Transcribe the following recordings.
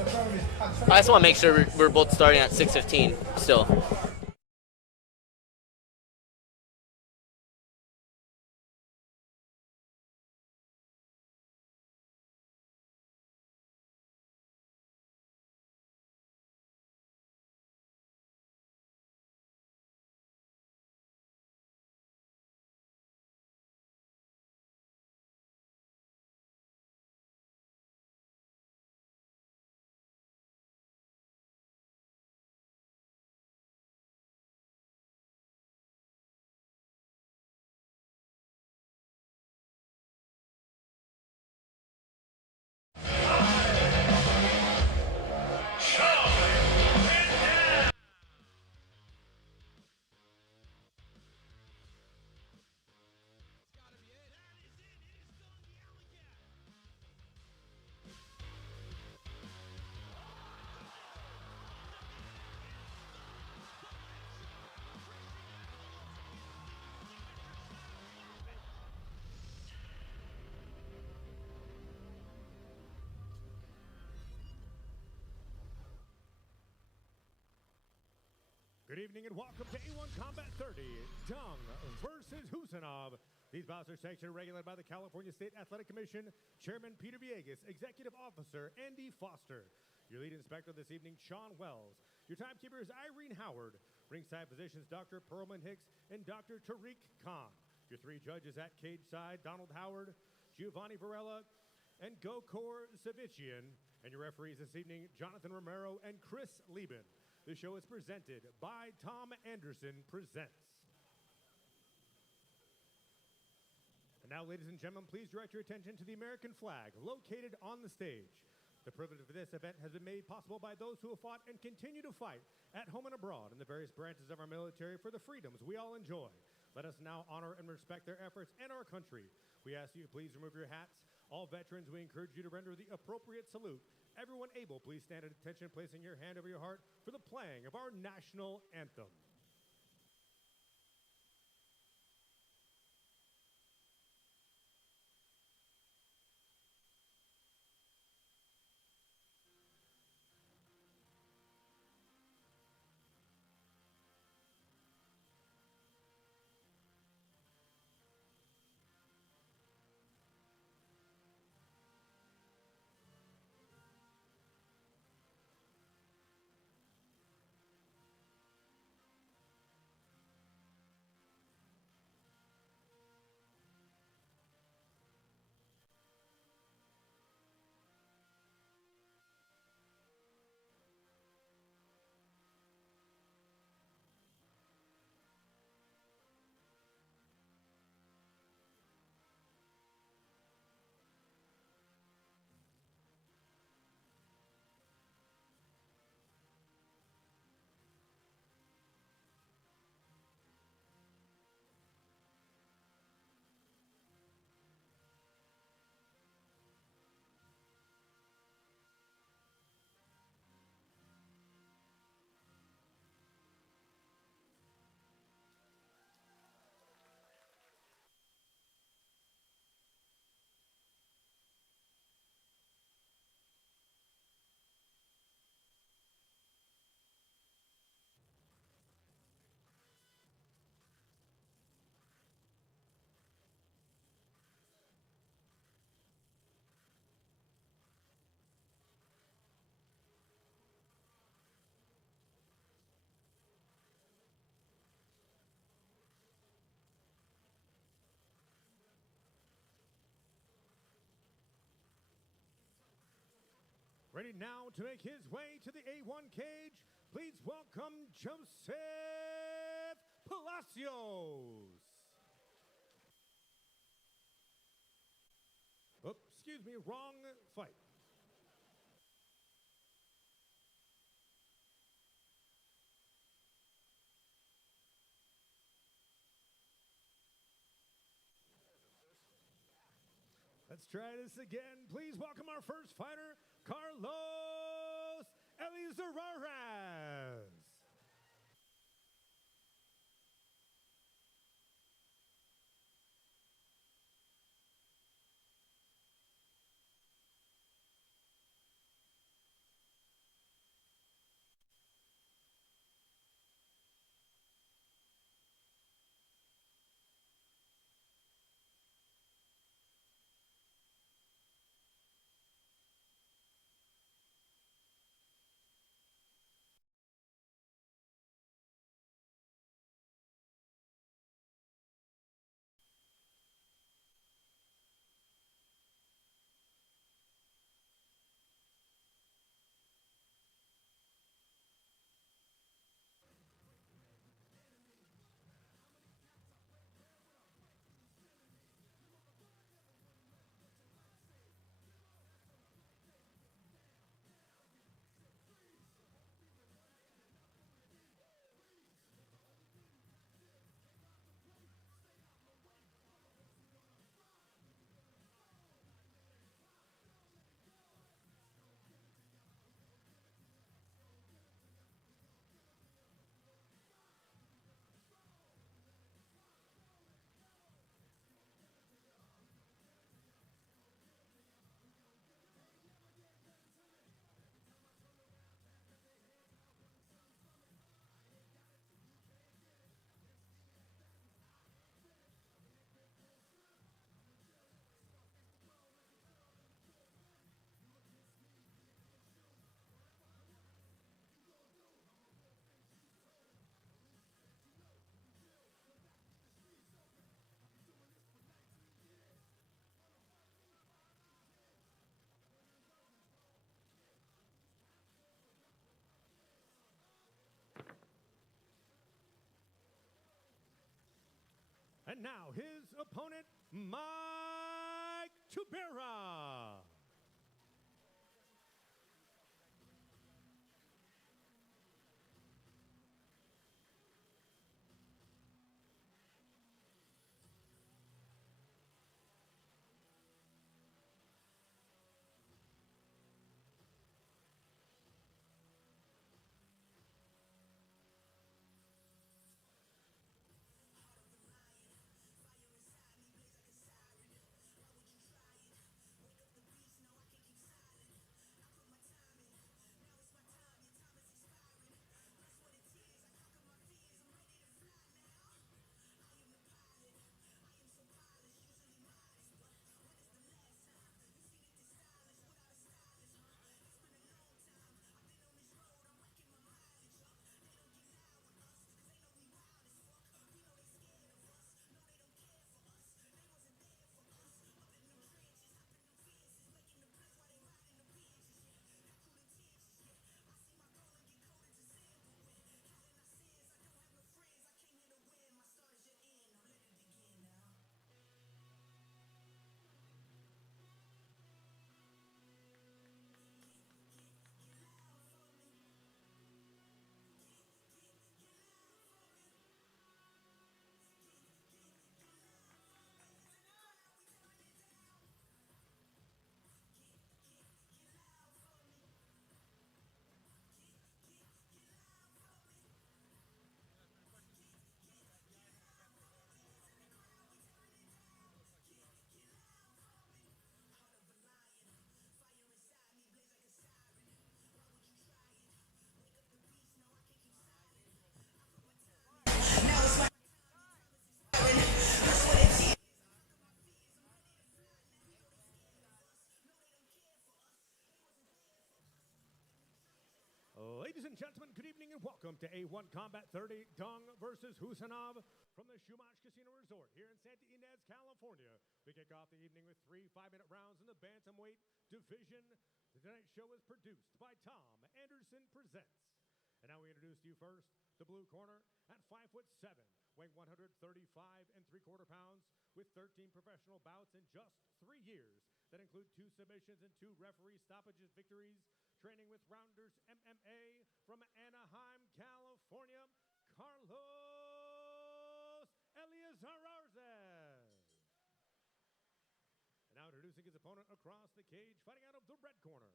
I just want to make sure we're both starting at 6:15 still. Good evening and welcome to A1 Combat 30, Dung versus Huseynov. These bouts are sanctioned and regulated by the California State Athletic Commission, Chairman Peter Villegas, Executive Officer Andy Foster. Your lead inspector this evening, Sean Wells. Your timekeeper is Irene Howard. Ringside physicians, Dr. Perlman Hicks and Dr. Tariq Khan. Your three judges at cage side, Donald Howard, Giovanni Varela, and Gokor Savician. And your referees this evening, Jonathan Romero and Chris Lieben. The show is presented by Tom Anderson Presents. And now, ladies and gentlemen, please direct your attention to the American flag located on the stage. The privilege of this event has been made possible by those who have fought and continue to fight at home and abroad in the various branches of our military for the freedoms we all enjoy. Let us now honor and respect their efforts and our country. We ask you to please remove your hats. All veterans, we encourage you to render the appropriate salute. Everyone able, please stand at attention, placing your hand over your heart for the playing of our national anthem. Ready now to make his way to the A1 cage, please welcome Joseph Palacios. Oh, excuse me, wrong fight. Let's try this again. Please welcome our first fighter, Carlos Elizarrarez. And now his opponent, Mike Tubera. Ladies and gentlemen, good evening and welcome to A1 Combat 30, Dung versus Huseynov from the Shumash Casino Resort here in Santa Ynez, California. We kick off the evening with 3 5-minute rounds in the Bantamweight division. Tonight's show is produced by Tom Anderson Presents. And now we introduce to you first the blue corner at 5'7", weighing 135 3/4 pounds with 13 professional bouts in just 3 years. That include 2 submissions and 2 referee stoppages victories. Training with Rounders MMA from Anaheim, California, Carlos Eliezer. And now introducing his opponent across the cage, fighting out of the red corner.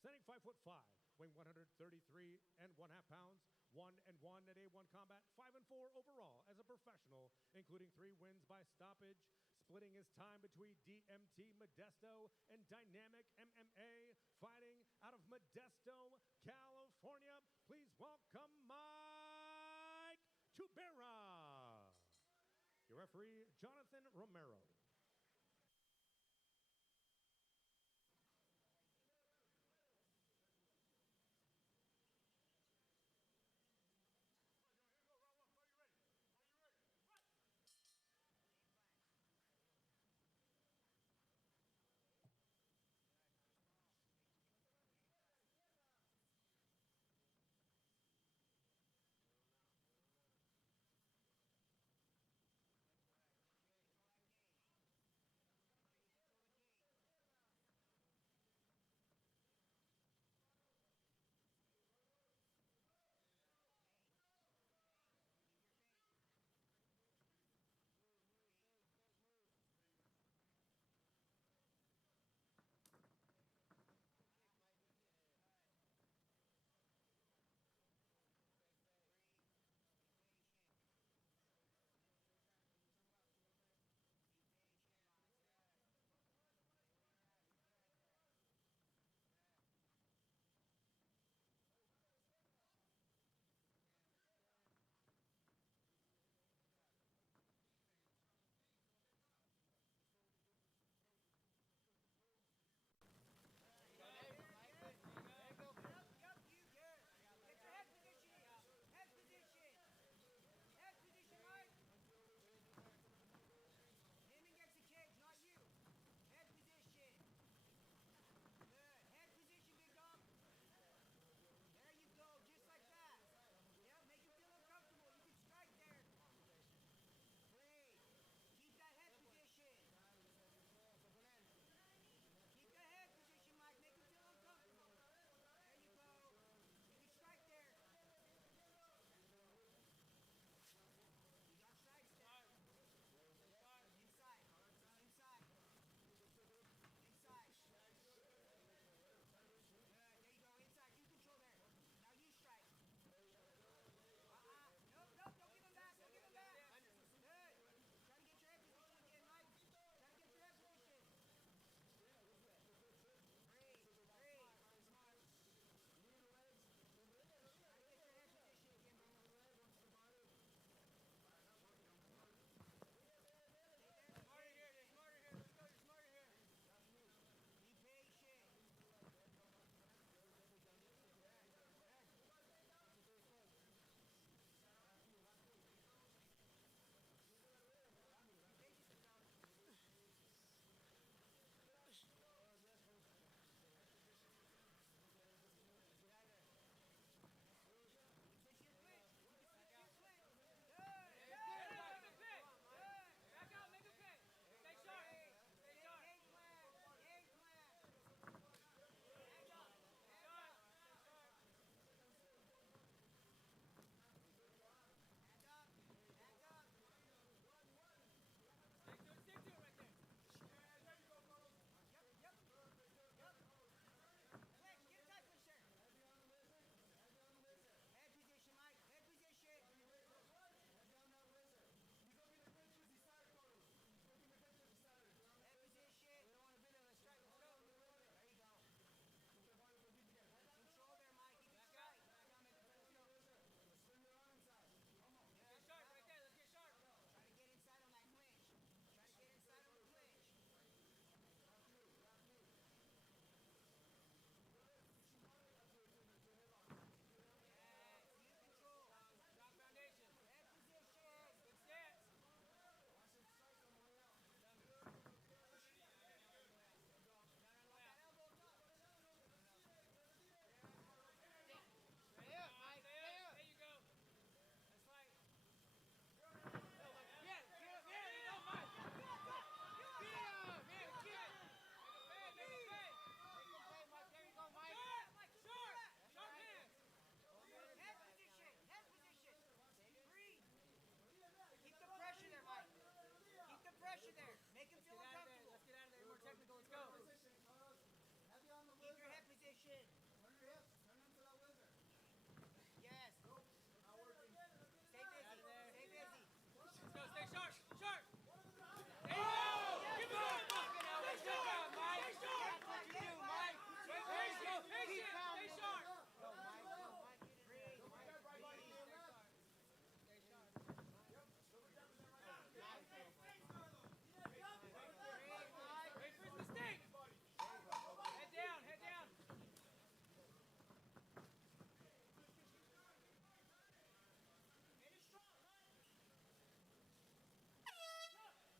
Standing 5'5", weighing 133 1/2 pounds, 1-1 at A1 Combat, 5-4 overall as a professional, including 3 wins by stoppage, splitting his time between DMT Modesto and Dynamic MMA, fighting out of Modesto, California. Please welcome Mike Tubera. Your referee, Jonathan Romero.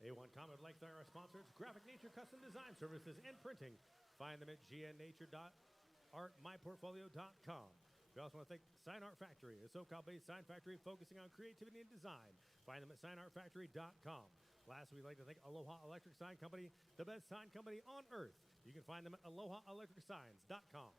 A1 Combat would like to thank our sponsors, Graphic Nature Custom Design Services and Printing. Find them at gnnature.artmyportfolio.com. We also want to thank Sign Art Factory, a SoCal-based sign factory focusing on creativity and design. Find them at signartfactory.com. Lastly, we'd like to thank Aloha Electric Sign Company, the best sign company on earth. You can find them at alohaelectricsigns.com.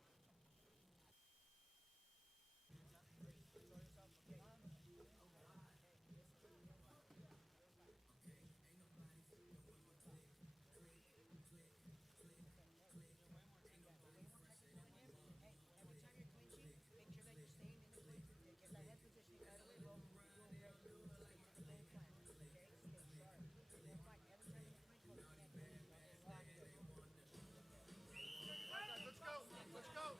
Let's go.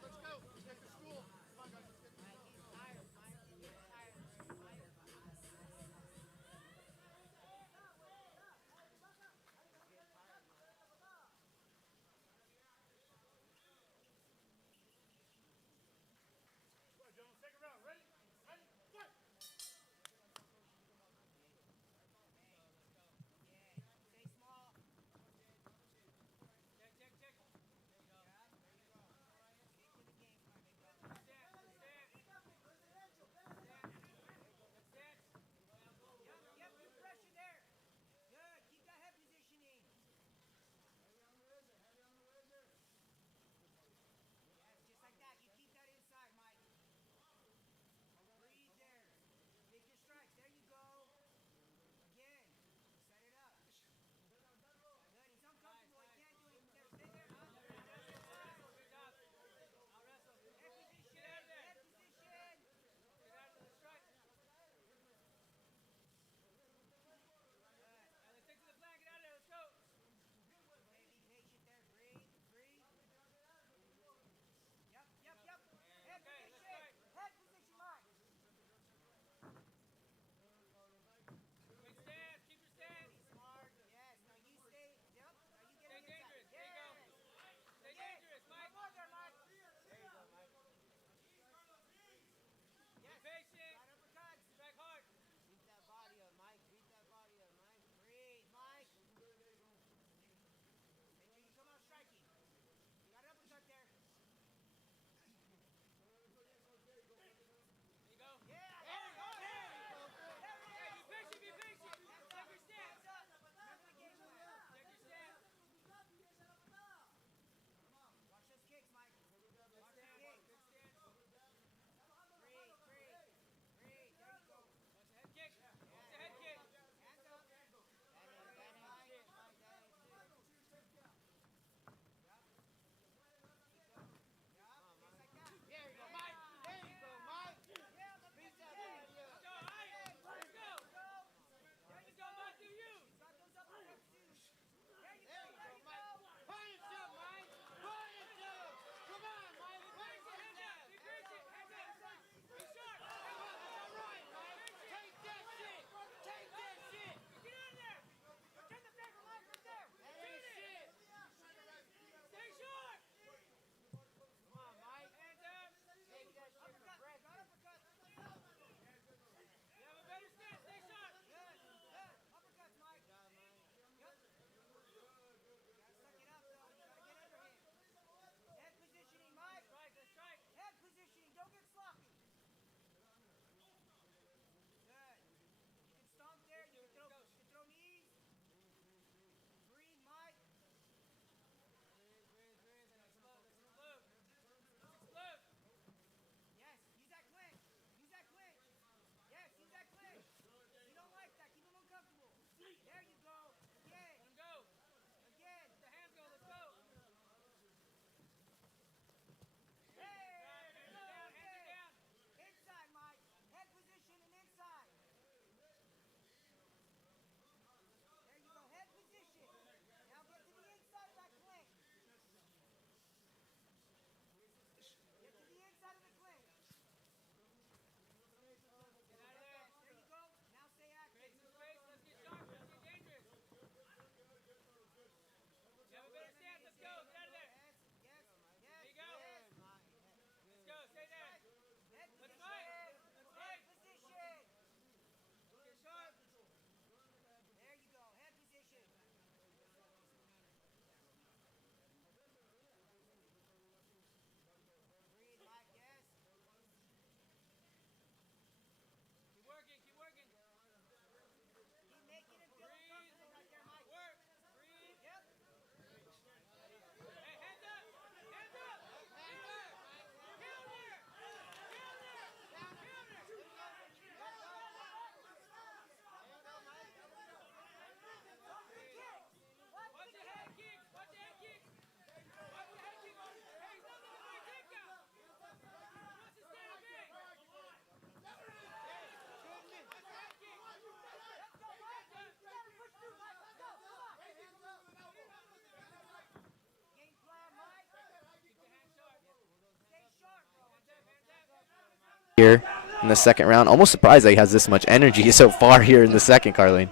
here in the second round. Almost surprised that he has this much energy so far here in the second, Carlene.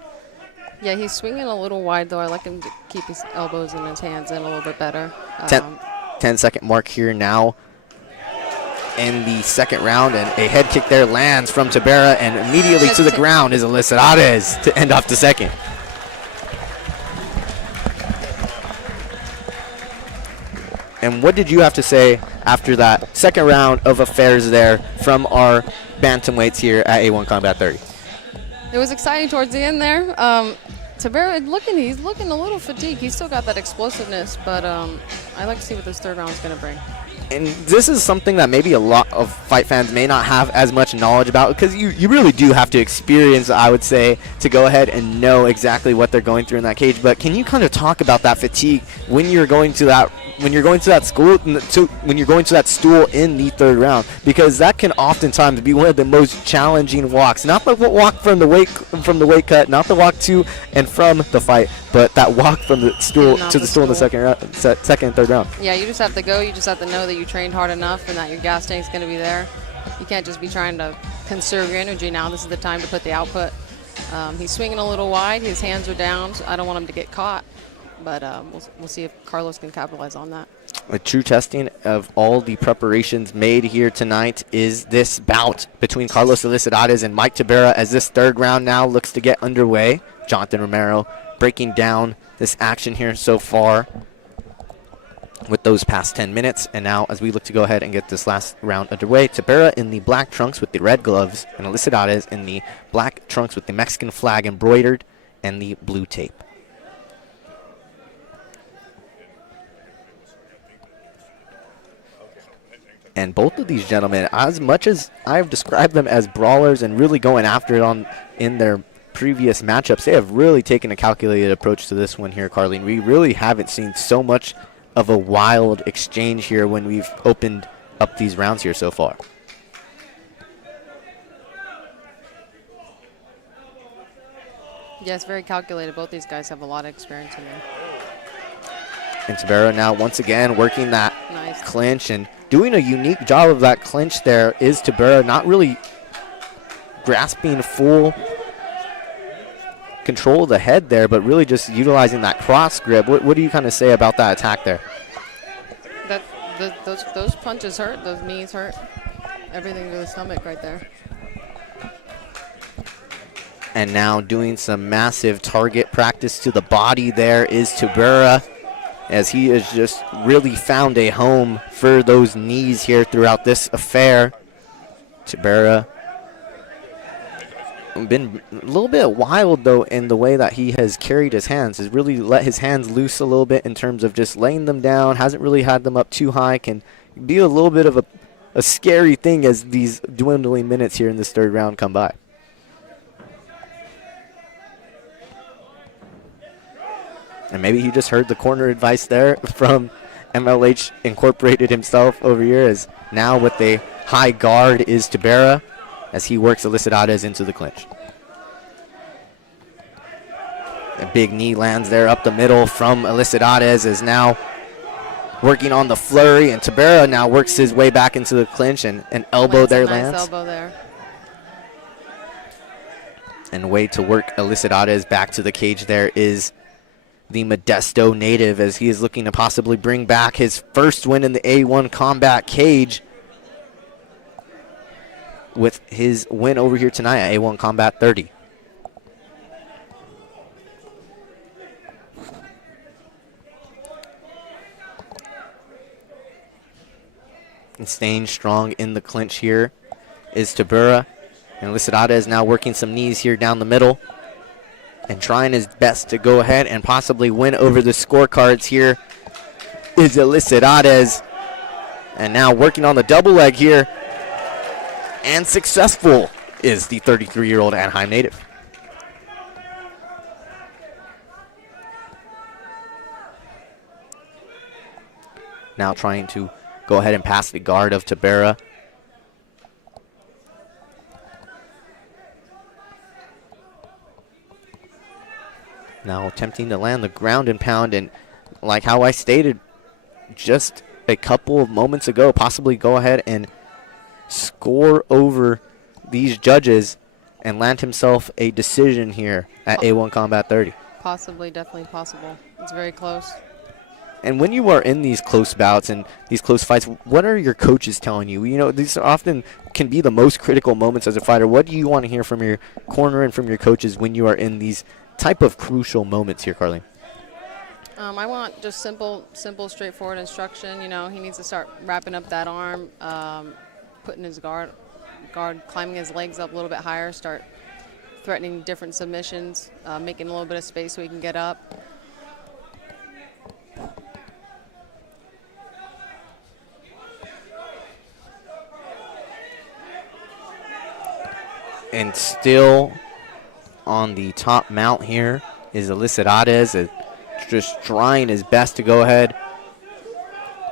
Yeah, he's swinging a little wide, though. I like him to keep his elbows and his hands in a little bit better. 10-second mark here now in the second round, and a head kick there lands from Tabera, and immediately to the ground is Elisarades to end off the second. And what did you have to say after that second round of affairs there from our bantamweights here at A1 Combat 30? It was exciting towards the end there. Tabera, he's looking a little fatigued. He's still got that explosiveness, but I like to see what this third round is going to bring. And this is something that maybe a lot of fight fans may not have as much knowledge about, because you really do have to experience, I would say, to go ahead and know exactly what they're going through in that cage. But can you kind of talk about that fatigue when you're going to that stool in the third round, because that can oftentimes be one of the most challenging walks. Not the walk from the weight cut, not the walk to and from the fight, but that walk from the stool to the stool in the second and third round. Yeah, you just have to go. You just have to know that you trained hard enough and that your gas tank's going to be there. You can't just be trying to conserve your energy now. This is the time to put the output. He's swinging a little wide. His hands are down, so I don't want him to get caught. But we'll see if Carlos can capitalize on that. A true testing of all the preparations made here tonight is this bout between Carlos Elisarades and Mike Tabera, as this third round now looks to get underway. Jonathan Romero breaking down this action here so far with those past 10 minutes. And now as we look to go ahead and get this last round underway, Tabera in the black trunks with the red gloves and Elisarades in the black trunks with the Mexican flag embroidered and the blue tape. And both of these gentlemen, as much as I've described them as brawlers and really going after it in their previous matchups, they have really taken a calculated approach to this one here, Carlene. We really haven't seen so much of a wild exchange here when we've opened up these rounds here so far. Yes, very calculated. Both these guys have a lot of experience in there. And Tabera now once again working that clinch and doing a unique job of that clinch there is Tabera, not really grasping full control of the head there, but really just utilizing that cross grip. What do you kind of say about that attack there? Those punches hurt, those knees hurt. Everything to the stomach right there. And now doing some massive target practice to the body there is Tabera, as he has just really found a home for those knees here throughout this affair. Tabera been a little bit wild, though, in the way that he has carried his hands. Has really let his hands loose a little bit in terms of just laying them down. Hasn't really had them up too high. Can be a little bit of a scary thing as these dwindling minutes here in this third round come by. And maybe he just heard the corner advice there from MLH Incorporated himself over here, as now with a high guard is Tabera as he works Elisarades into the clinch. A big knee lands there up the middle from Elisarades, is now working on the flurry, and Tabera now works his way back into the clinch, and an elbow there lands. Elbow there. And way to work Elisarades back to the cage there is the Modesto native, as he is looking to possibly bring back his first win in the A1 Combat cage with his win over here tonight at A1 Combat 30. And staying strong in the clinch here is Tabera. And Elisarades now working some knees here down the middle and trying his best to go ahead and possibly win over the scorecards here is Elisarades. And now working on the double leg here, and successful is the 33-year-old Anaheim native. Now trying to go ahead and pass the guard of Tabera. Now attempting to land the ground and pound, and like how I stated just a couple of moments ago, possibly go ahead and score over these judges and land himself a decision here at A1 Combat 30. Possibly, definitely possible. It's very close. And when you are in these close bouts and these close fights, what are your coaches telling you? You know, these often can be the most critical moments as a fighter. What do you want to hear from your corner and from your coaches when you are in these type of crucial moments here, Carlene? I want just simple, straightforward instruction. You know, he needs to start wrapping up that arm, putting his guard, climbing his legs up a little bit higher, start threatening different submissions, making a little bit of space so he can get up. And still on the top mount here is Elisarades, just trying his best to go ahead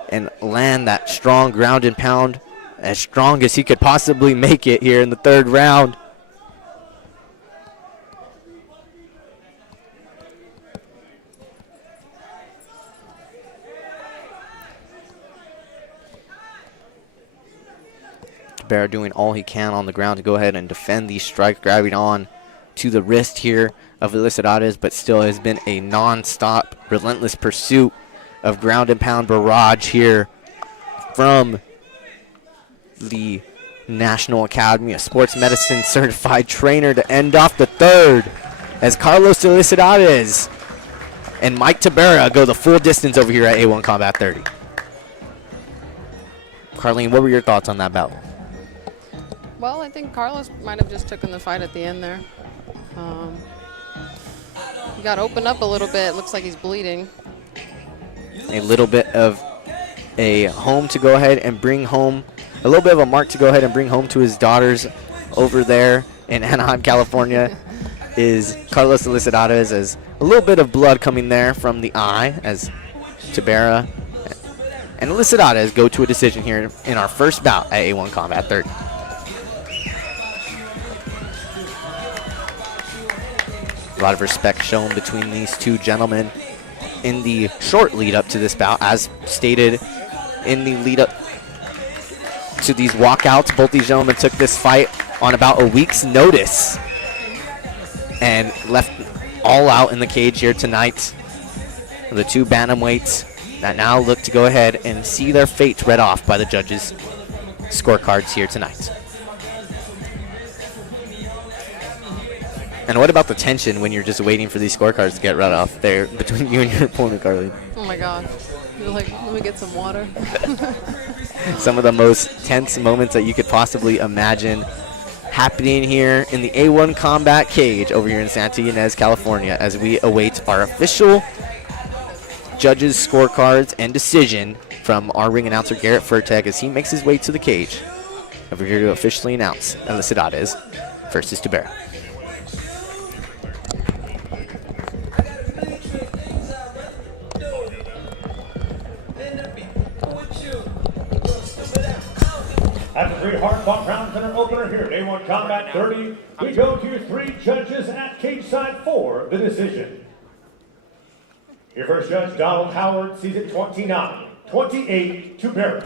and land that strong ground and pound, as strong as he could possibly make it here in the third round. Bear doing all he can on the ground to go ahead and defend these strikes, grabbing on to the wrist here of Elisarades, but still has been a non-stop, relentless pursuit of ground and pound barrage here from the National Academy of Sports Medicine certified trainer to end off the third, as Carlos Elisarades and Mike Tabera go the full distance over here at A1 Combat 30. Carlene, what were your thoughts on that bout? Well, I think Carlos might have just taken the fight at the end there. He got opened up a little bit. Looks like he's bleeding. A little bit of a home to go ahead and bring home, a little bit of a mark to go ahead and bring home to his daughters over there in Anaheim, California, is Carlos Elisarades, as a little bit of blood coming there from the eye as Tabera and Elisarades go to a decision here in our first bout at A1 Combat 30. A lot of respect shown between these two gentlemen in the short lead up to this bout. As stated in the lead up to these walkouts, both these gentlemen took this fight on about a week's notice and left all out in the cage here tonight. The two bantamweights that now look to go ahead and see their fate read off by the judges' scorecards here tonight. And what about the tension when you're just waiting for these scorecards to get read off there between you and your opponent, Carly? Oh my God. You're like, let me get some water. Some of the most tense moments that you could possibly imagine happening here in the A1 Combat cage over here in Santa Ynez, California, as we await our official judges' scorecards and decision from our ring announcer, Garrett Furtek, as he makes his way to the cage over here to officially announce Elisarades versus Tabera. After three hard-fought rounds in our opener here at A1 Combat 30, we go to your three judges at cage side for the decision. Your first judge, Donald Howard, sees it 29-28 to Barrett.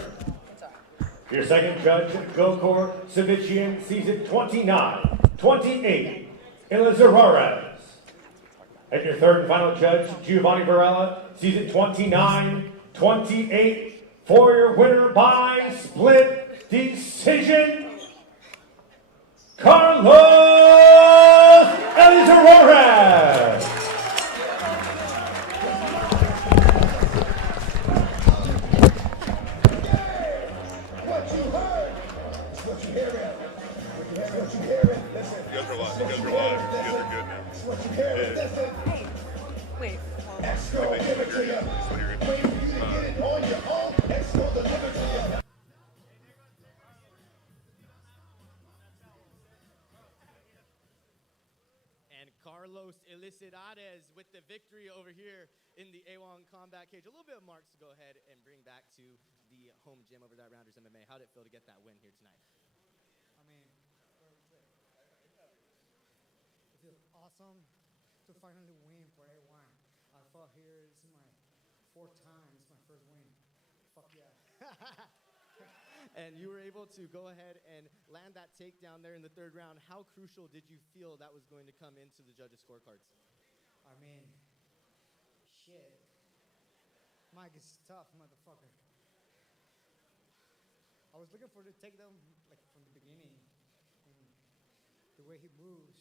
Your second judge, Gokor Savichian, sees it 29-28 Elisarades. And your third and final judge, Giovanni Varela, sees it 29-28 for your winner by split decision, Carlos Elisarades. What you heard, what you hear it. What you hear it. Listen. You guys are live. You guys are live. You guys are good now. What you hear it. Listen. Wait. Extra give it to you. When you get it on your own, extra deliver to you. Carlos Elisarades with the victory over here in the A1 Combat cage. A little bit of marks to go ahead and bring back to the home gym over there at Rounders MMA. How did it feel to get that win here tonight? I mean, it feels awesome to finally win for A1. I fought here, this is my fourth time, it's my first win. Fuck yeah. And you were able to go ahead and land that takedown there in the third round. How crucial did you feel that was going to come into the judges' scorecards? I mean, shit. Mike is tough, motherfucker. I was looking for the takedown like from the beginning. And the way he moves.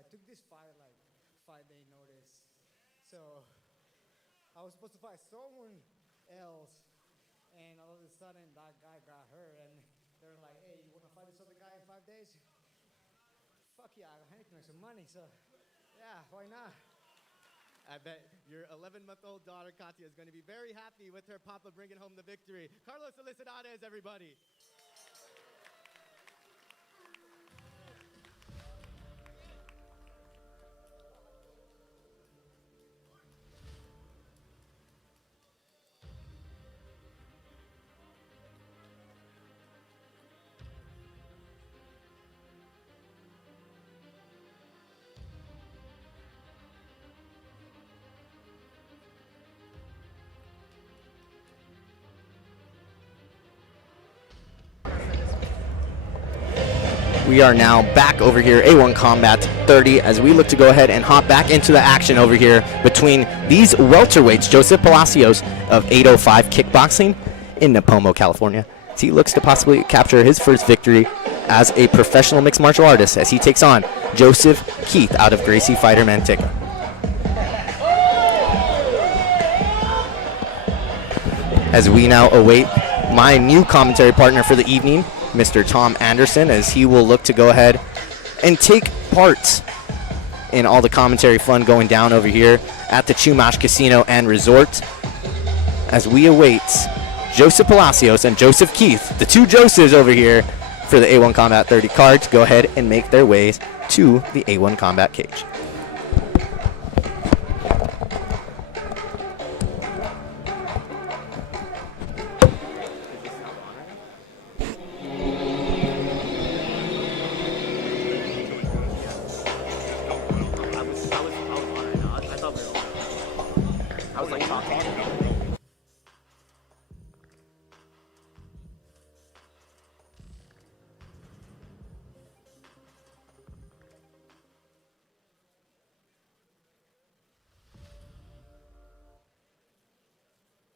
I took this fight like 5-day notice. So I was supposed to fight someone else. And all of a sudden that guy got hurt and they're like, hey, you want to fight this other guy in 5 days? Fuck yeah, I need to make some money, so yeah, why not? I bet your 11-month-old daughter, Katya, is going to be very happy with her papa bringing home the victory. Carlos Felicidades, everybody. We are now back over here, A1 Combat 30, as we look to go ahead and hop back into the action over here between these welterweights. Joseph Palacios of 805 Kickboxing in Napomo, California, as he looks to possibly capture his first victory as a professional mixed martial artist as he takes on Joseph Keith out of Gracie Fighter Manteca. As we now await my new commentary partner for the evening, Mr. Tom Anderson, as he will look to go ahead and take part in all the commentary fun going down over here at the Chumash Casino and Resort, as we await Joseph Palacios and Joseph Keith, the two Josephs over here for the A1 Combat 30 card, to go ahead and make their ways to the A1 Combat cage.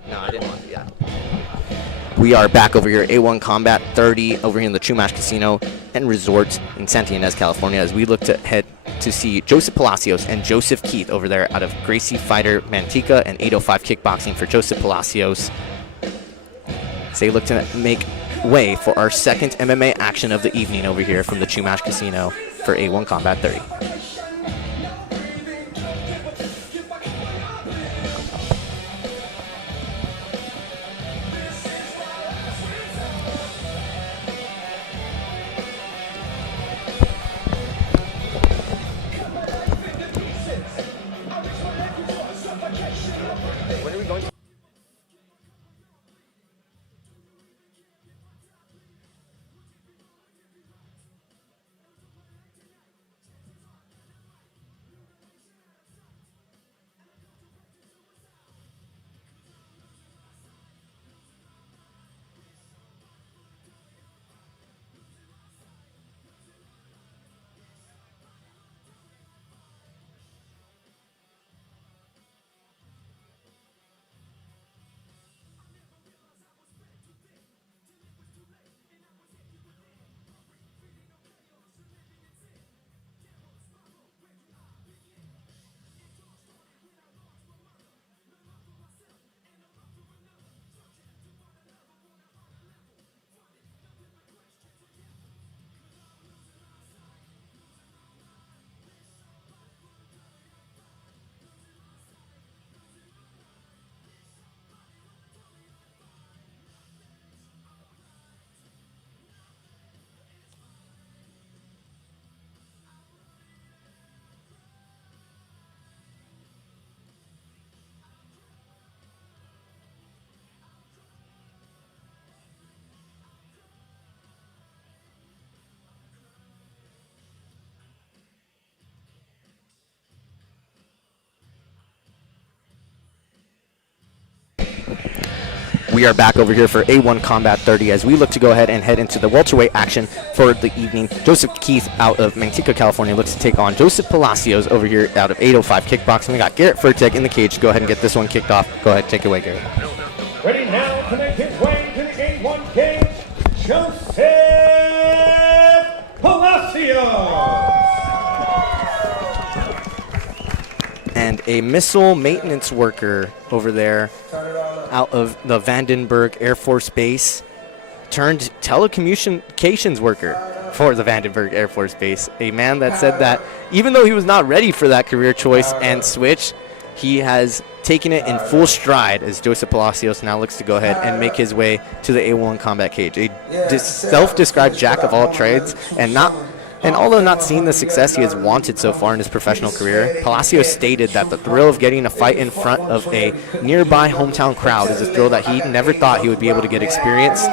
No, I didn't want to, yeah. We are back over here, A1 Combat 30, over here in the Chumash Casino and Resort in Santa Ynez, California, as we look to head to see Joseph Palacios and Joseph Keith over there out of Gracie Fighter Manteca and 805 Kickboxing for Joseph Palacios. As they look to make way for our second MMA action of the evening over here from the Chumash Casino for A1 Combat 30. We are back over here for A1 Combat 30 as we look to go ahead and head into the welterweight action for the evening. Joseph Keith out of Manteca, California looks to take on Joseph Palacios over here out of 805 Kickboxing. We got Garrett Furtek in the cage to go ahead and get this one kicked off. Go ahead, take it away, Garrett. Ready now to make his way to the A1 cage, Joseph Palacios. And a missile maintenance worker over there out of the Vandenberg Air Force Base turned telecommunications worker for the Vandenberg Air Force Base. A man that said that even though he was not ready for that career choice and switch, he has taken it in full stride as Joseph Palacios now looks to go ahead and make his way to the A1 Combat Cage. A self-described jack of all trades, and although not seeing the success he has wanted so far in his professional career, Palacios stated that the thrill of getting a fight in front of a nearby hometown crowd is a thrill that he never thought he would be able to get experience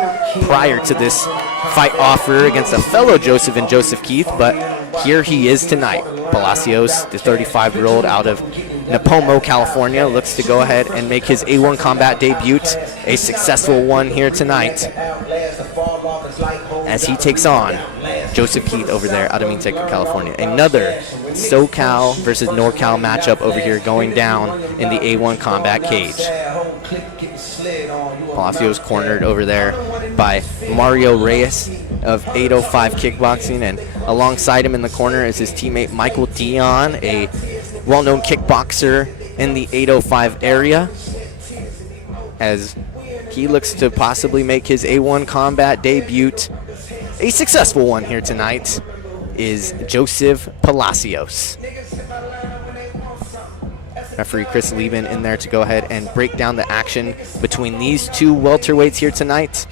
prior to this fight offer against a fellow Joseph and Joseph Keith, but here he is tonight. Palacios, the 35-year-old out of Napomo, California, looks to go ahead and make his A1 Combat debut, a successful one here tonight, as he takes on Joseph Keith over there out of Manteca, California. Another SoCal versus NorCal matchup over here going down in the A1 Combat Cage. Palacios cornered over there by Mario Reyes of 805 Kickboxing, and alongside him in the corner is his teammate Michael Dion, a well-known kickboxer in the 805 area, as he looks to possibly make his A1 Combat debut. A successful one here tonight is Joseph Palacios. Referee Chris Lieben in there to go ahead and break down the action between these two welterweights here tonight,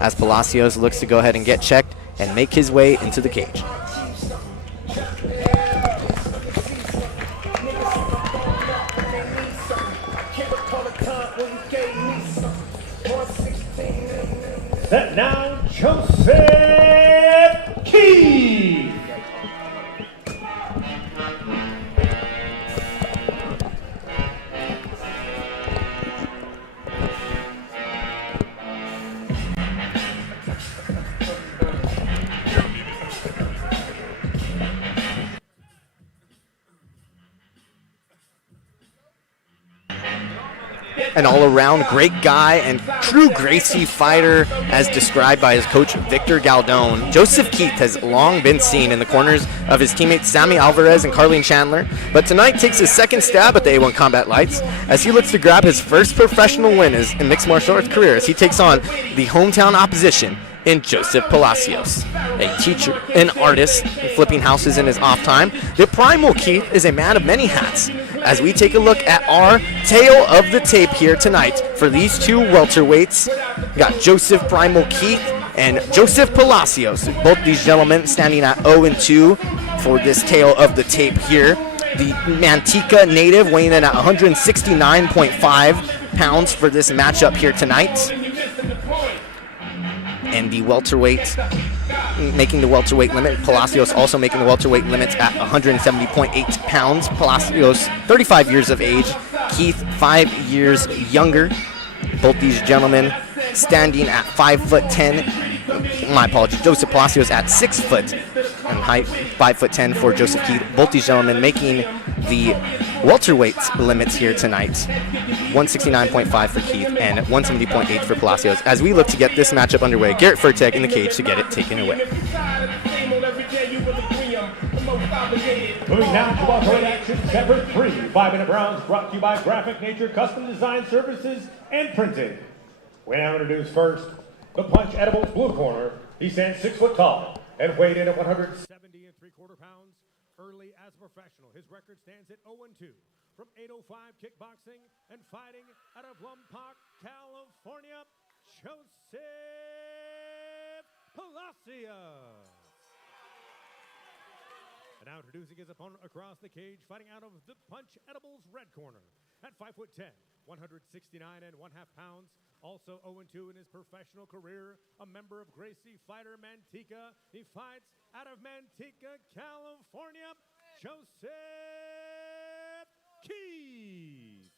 as Palacios looks to go ahead and get checked and make his way into the cage. Set now, Joseph Keith. An all-around great guy and true Gracie fighter as described by his coach Victor Galdone. Joseph Keith has long been seen in the corners of his teammates Sammy Alvarez and Carlene Chandler, but tonight takes his second stab at the A1 Combat Lights as he looks to grab his first professional win in mixed martial arts career as he takes on the hometown opposition in Joseph Palacios. A teacher, an artist, flipping houses in his off time, the Primal Keith is a man of many hats as we take a look at our tale of the tape here tonight for these two welterweights. We got Joseph Primal Keith and Joseph Palacios, both these gentlemen standing at 0-2 for this tale of the tape here. The Manteca native weighing in at 169.5 pounds for this matchup here tonight. And the welterweight, making the welterweight limit. Palacios also making the welterweight limits at 170.8 pounds. Palacios, 35 years of age. Keith, 5 years younger. Both these gentlemen standing at 5'10". My apologies. Joseph Palacios at 6 foot and height, 5'10" for Joseph Keith. Both these gentlemen making the welterweight limits here tonight. 169.5 for Keith and 170.8 for Palacios as we look to get this matchup underway. Garrett Furtek in the cage to get it taken away. Moving now to welterweight action, September 3, 5-minute rounds brought to you by Graphic Nature Custom Design Services and Printing. We now introduce first the Punch Edibles blue corner. He stands 6 foot tall and weighed in at 170 3/4 pounds. Early as a professional, his record stands at 0-2 from 805 Kickboxing and fighting out of Lompoc, California, Joseph Palacios. And now introducing his opponent across the cage, fighting out of the Punch Edibles red corner at 5'10", 169.5 pounds. Also 0-2 in his professional career, a member of Gracie Fighter Manteca. He fights out of Manteca, California, Joseph Keith.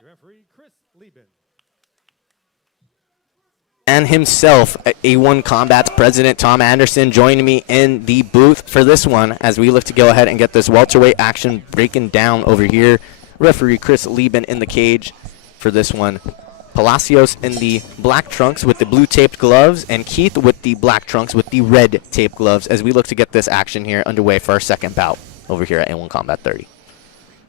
Referee Chris Lieben. and himself, A1 Combat's president, Tom Anderson, joining me in the booth for this one as we look to go ahead and get this welterweight action breaking down over here. Referee Chris Lieben in the cage for this one. Palacios in the black trunks with the blue taped gloves, and Keith with the black trunks with the red taped gloves as we look to get this action here underway for our second bout over here at A1 Combat 30.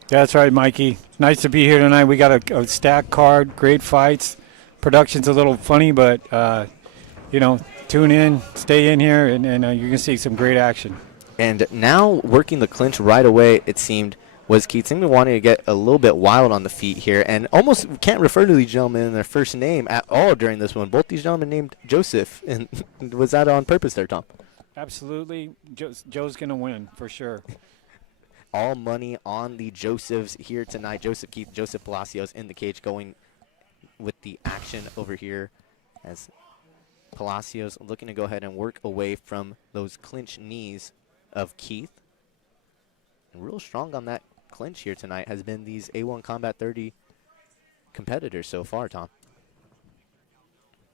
That's right, Mikey. Nice to be here tonight. We got a stacked card, great fights. Production's a little funny, but, tune in, stay in here, and you're going to see some great action. And now working the clinch right away, it seemed, was Keith. Seemed to wanting to get a little bit wild on the feet here, and almost can't refer to these gentlemen in their first name at all during this one. Both these gentlemen named Joseph, and was that on purpose there, Tom? Absolutely. Joe's going to win, for sure. All money on the Josephs here tonight. Joseph Keith, Joseph Palacios in the cage going with the action over here as Palacios looking to go ahead and work away from those clinch knees of Keith. And real strong on that clinch here tonight has been these A1 Combat 30 competitors so far, Tom.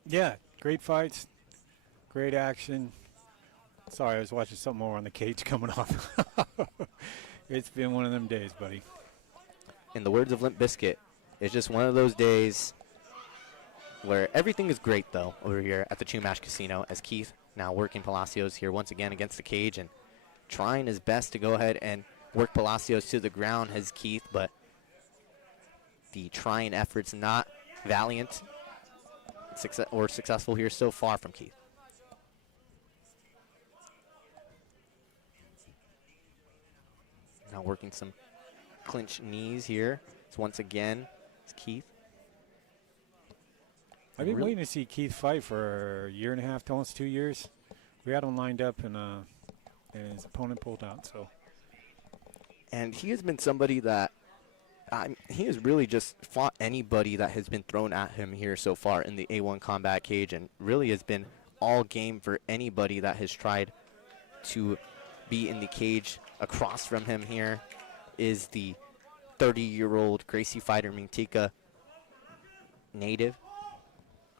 Yeah, great fights, great action. Sorry, I was watching something more on the cage coming off. It's been one of them days, buddy. In the words of Limp Bizkit, it's just one of those days where everything is great, though, over here at the Chumash Casino, as Keith now working Palacios here once again against the cage and trying his best to go ahead and work Palacios to the ground as Keith, but the trying efforts not valiant or successful here so far from Keith. Now working some clinch knees here. So once again, it's Keith. I've been waiting to see Keith fight for a year and a half, almost 2 years. We had him lined up, and his opponent pulled out. And he has been somebody that he has really just fought anybody that has been thrown at him here so far in the A1 Combat cage, and really has been all game for anybody that has tried to be in the cage. Across from him here is the 30-year-old Gracie Fighter Mintika native.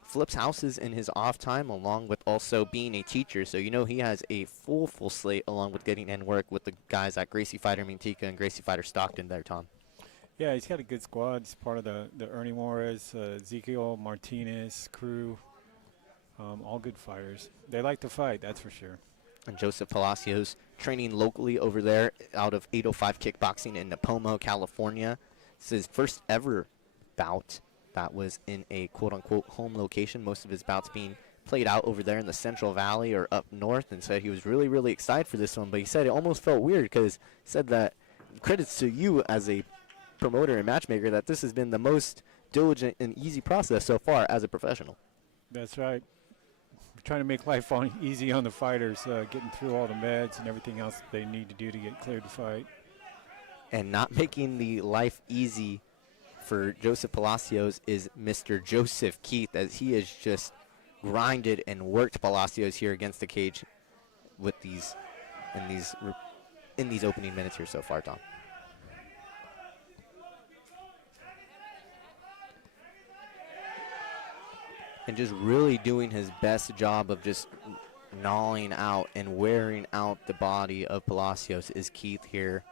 Flips houses in his off time, along with also being a teacher. So he has a full slate, along with getting in work with the guys at Gracie Fighter Mintika and Gracie Fighter Stockton there, Tom. Yeah, he's got a good squad. He's part of the Ernie Morris, Ezekiel Martinez crew. All good fighters. They like to fight, that's for sure. And Joseph Palacios training locally over there out of 805 Kickboxing in Napomo, California. This is his first ever bout that was in a quote-unquote home location. Most of his bouts being played out over there in the Central Valley or up north, and said he was really, really excited for this one. But he said it almost felt weird because he said that credits to you as a promoter and matchmaker that this has been the most diligent and easy process so far as a professional. That's right. We're trying to make life easy on the fighters, getting through all the meds and everything else that they need to do to get cleared to fight. And not making the life easy for Joseph Palacios is Mr. Joseph Keith, as he has just grinded and worked Palacios here against the cage with these in these opening minutes here so far, Tom. And just really doing his best job of just gnawing out and wearing out the body of Palacios is Keith here.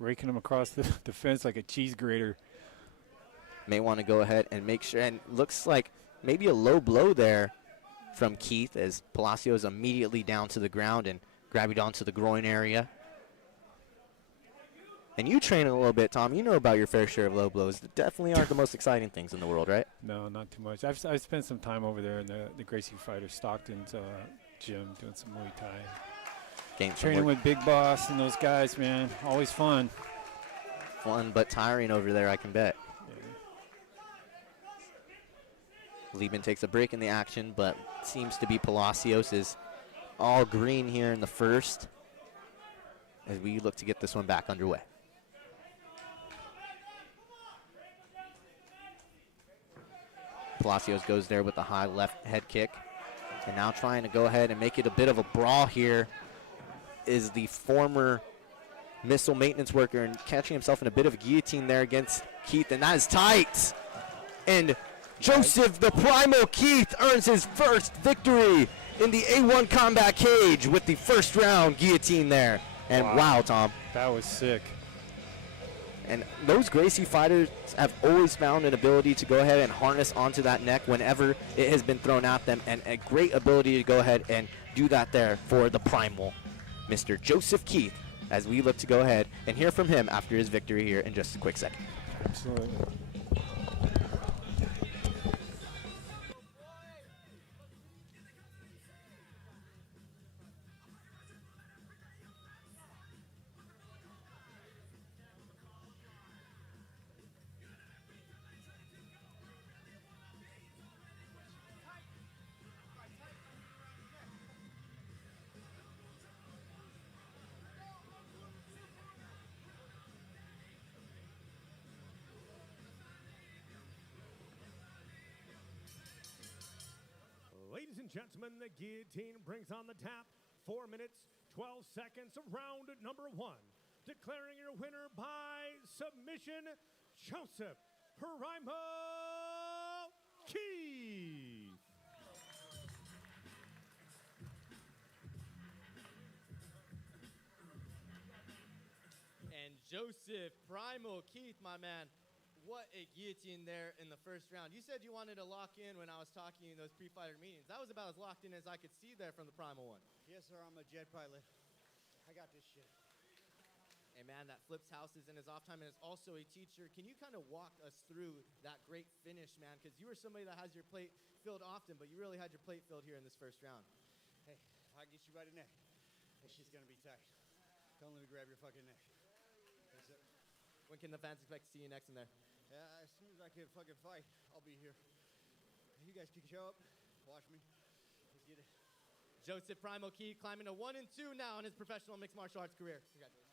Raking him across the fence like a cheese grater. May want to go ahead and make sure, and looks like maybe a low blow there from Keith as Palacios immediately down to the ground and grabbing onto the groin area. And you train a little bit, Tom. You know about your fair share of low blows. They definitely aren't the most exciting things in the world, right? No, not too much. I've spent some time over there in the Gracie Fighter Stockton's gym doing some Muay Thai. Training with Big Boss and those guys, man. Always fun. Fun but tiring over there, I can bet. Yeah. Lieben takes a break in the action, but seems to be Palacios is all green here in the first as we look to get this one back underway. Palacios goes there with the high left head kick. And now trying to go ahead and make it a bit of a brawl here is the former missile maintenance worker and catching himself in a bit of a guillotine there against Keith. And that is tight. And Joseph the Primal Keith earns his first victory in the A1 combat cage with the first round guillotine there. And wow, Tom. That was sick. And those Gracie fighters have always found an ability to go ahead and harness onto that neck whenever it has been thrown at them, and a great ability to go ahead and do that there for the Primal, Mr. Joseph Keith, as we look to go ahead and hear from him after his victory here in just a quick second. Absolutely. Ladies and gentlemen, the guillotine brings on the tap. 4 minutes, 12 seconds of round number 1. Declaring your winner by submission, Joseph Primal Keith. And Joseph Primal Keith, my man, what a guillotine there in the first round. You said you wanted to lock in when I was talking in those pre-fighter meetings. That was about as locked in as I could see there from the Primal one. Yes, sir, I'm a jet pilot. I got this shit. Hey, man, that flips houses in his off time and is also a teacher. Can you kind of walk us through that great finish, man? Because you were somebody that has your plate filled often, but you really had your plate filled here in this first round. Hey, if I get you by the neck, this shit's going to be tight. Don't let me grab your fucking neck. Yes, sir. When can the fans expect to see you next in there? As soon as I can fucking fight, I'll be here. You guys can show up, watch me. Let's get it. Joseph Primal Keith climbing to 1 and 2 now in his professional mixed martial arts career. Congratulations.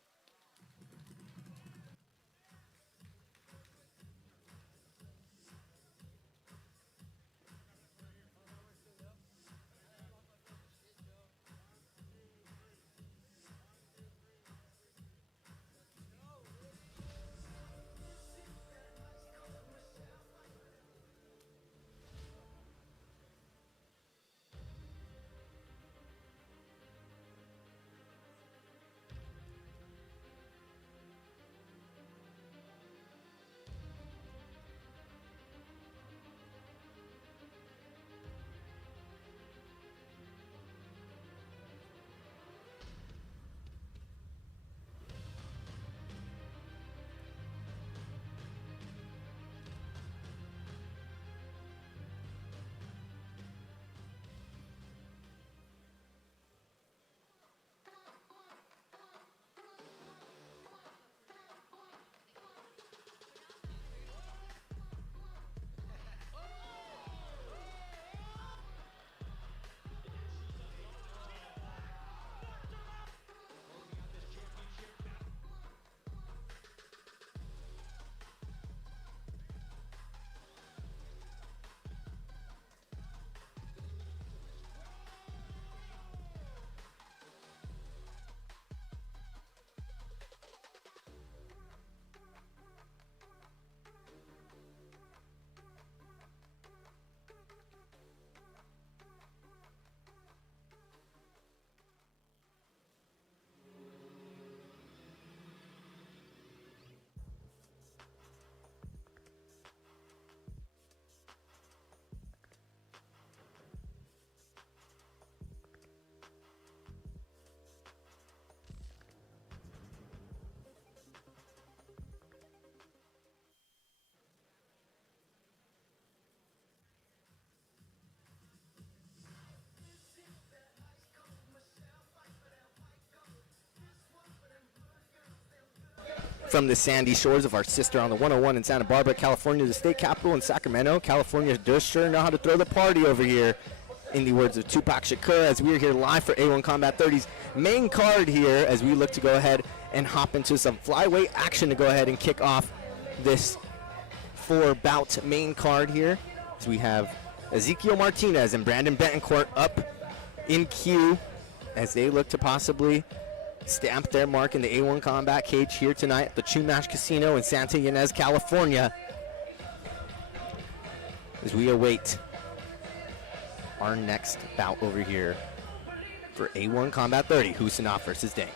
From the sandy shores of our sister on the 101 in Santa Barbara, California, the state capital in Sacramento, California does sure know how to throw the party over here, in the words of Tupac Shakur, as we are here live for A1 Combat 30's main card here, as we look to go ahead and hop into some flyweight action to go ahead and kick off this 4-bout main card here, as we have Ezekiel Martinez and Brandon Betancourt up in queue as they look to possibly stamp their mark in the A1 Combat cage here tonight at the Chumash Casino in Santa Ynez, California. as we await our next bout over here for A1 Combat 30, Huseynov versus Day.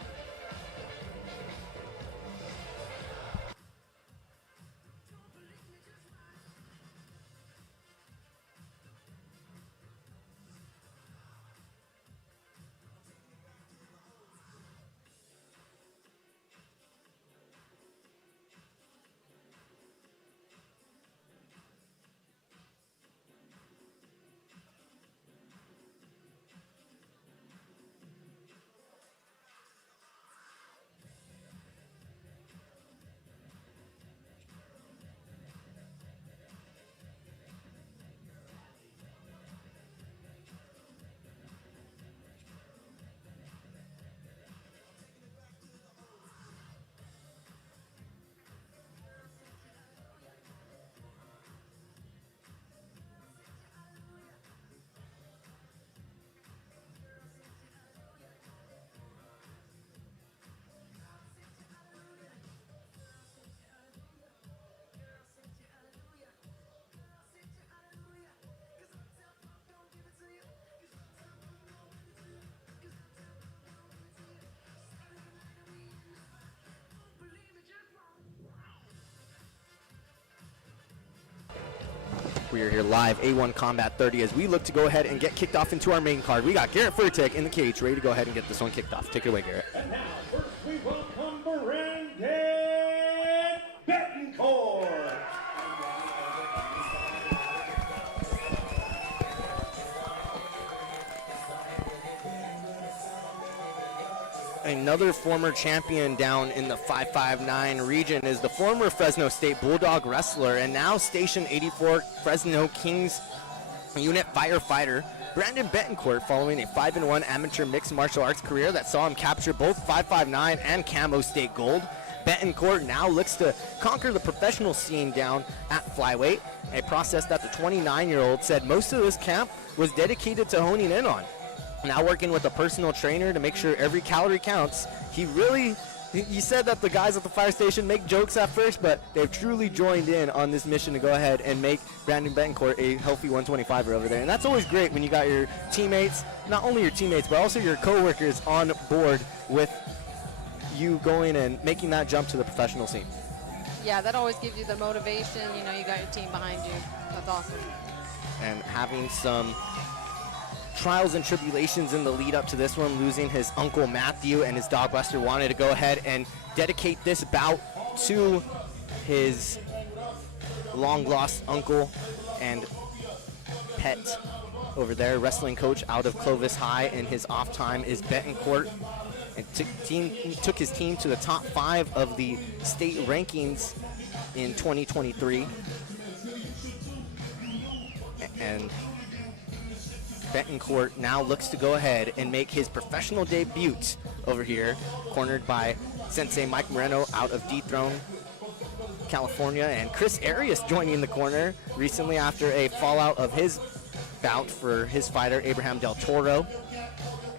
We are here live, A1 Combat 30, as we look to go ahead and get kicked off into our main card. We got Garrett Furtick in the cage, ready to go ahead and get this one kicked off. Take it away, Garrett. And now, first we welcome Brandon Bettencourt. Another former champion down in the 559 region is the former Fresno State Bulldog wrestler and now Station 84 Fresno Kings unit firefighter Brandon Bettencourt, following a 5-1 amateur mixed martial arts career that saw him capture both 559 and Camo State Gold. Bettencourt now looks to conquer the professional scene down at Flyweight, a process that the 29-year-old said most of his camp was dedicated to honing in on. Now working with a personal trainer to make sure every calorie counts. He said that the guys at the fire station make jokes at first, but they've truly joined in on this mission to go ahead and make Brandon Bettencourt a healthy 125er over there. And that's always great when you got your teammates, not only your teammates, but also your coworkers on board with you going and making that jump to the professional scene. Yeah, that always gives you the motivation. You know, you got your team behind you. That's awesome. And having some trials and tribulations in the lead up to this one, losing his uncle Matthew, and his dog Buster wanted to go ahead and dedicate this bout to his long lost uncle and pet over there, wrestling coach out of Clovis High. In his off time is Bettencourt, and took his team to the top 5 of the state rankings in 2023. And Bettencourt now looks to go ahead and make his professional debut over here, cornered by Sensei Mike Moreno out of Dethrone, California, and Chris Arias joining the corner recently after a fallout of his bout for his fighter Abraham Del Toro.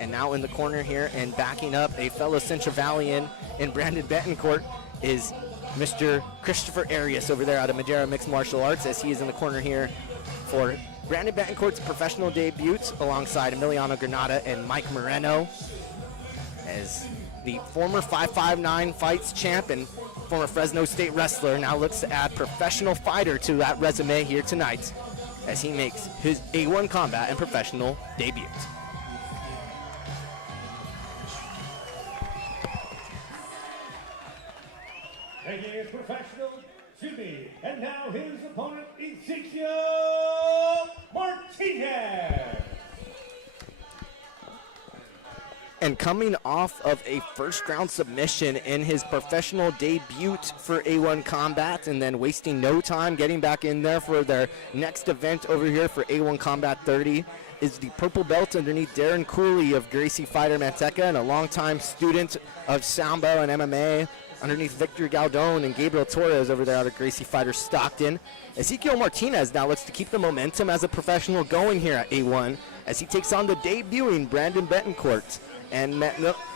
And now in the corner here and backing up a fellow Central Valleyan in Brandon Bettencourt is Mr. Christopher Arias over there out of Madera Mixed Martial Arts, as he is in the corner here for Brandon Bettencourt's professional debut alongside Emiliano Granada and Mike Moreno, as the former 559 fights champ and former Fresno State wrestler now looks to add professional fighter to that resume here tonight as he makes his A1 Combat and professional debut. Taking his professional Jimmy, and now his opponent, Ezekiel Martinez. And coming off of a first-round submission in his professional debut for A1 Combat, and then wasting no time getting back in there for their next event over here for A1 Combat 30, is the purple belt underneath Darren Cooley of Gracie Fighter Manteca, and a longtime student of Sambo and MMA underneath Victor Galdon and Gabriel Torres over there out of Gracie Fighter Stockton. Ezekiel Martinez now looks to keep the momentum as a professional going here at A1 as he takes on the debuting Brandon Bettencourt. And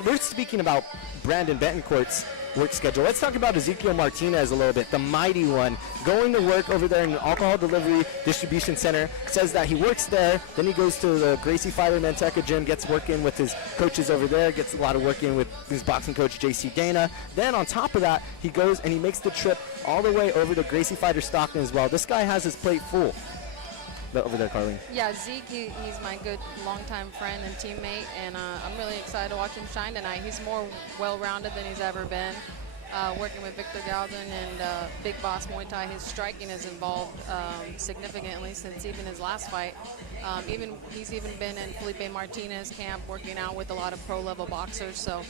we're speaking about Brandon Bettencourt's work schedule. Let's talk about Ezekiel Martinez a little bit, the mighty one, going to work over there in an alcohol delivery distribution center. Says that he works there, then he goes to the Gracie Fighter Manteca gym, gets work in with his coaches over there, gets a lot of work in with his boxing coach JC Dana. Then on top of that, he goes and he makes the trip all the way over to Gracie Fighter Stockton as well. This guy has his plate full. Over there, Carlene. Yeah, Zeke, he's my good longtime friend and teammate, and I'm really excited to watch him shine tonight. He's more well-rounded than he's ever been. Working with Victor Galden and Big Boss Muay Thai, his striking has evolved significantly since even his last fight. He's even been in Felipe Martinez camp working out with a lot of pro-level boxers. So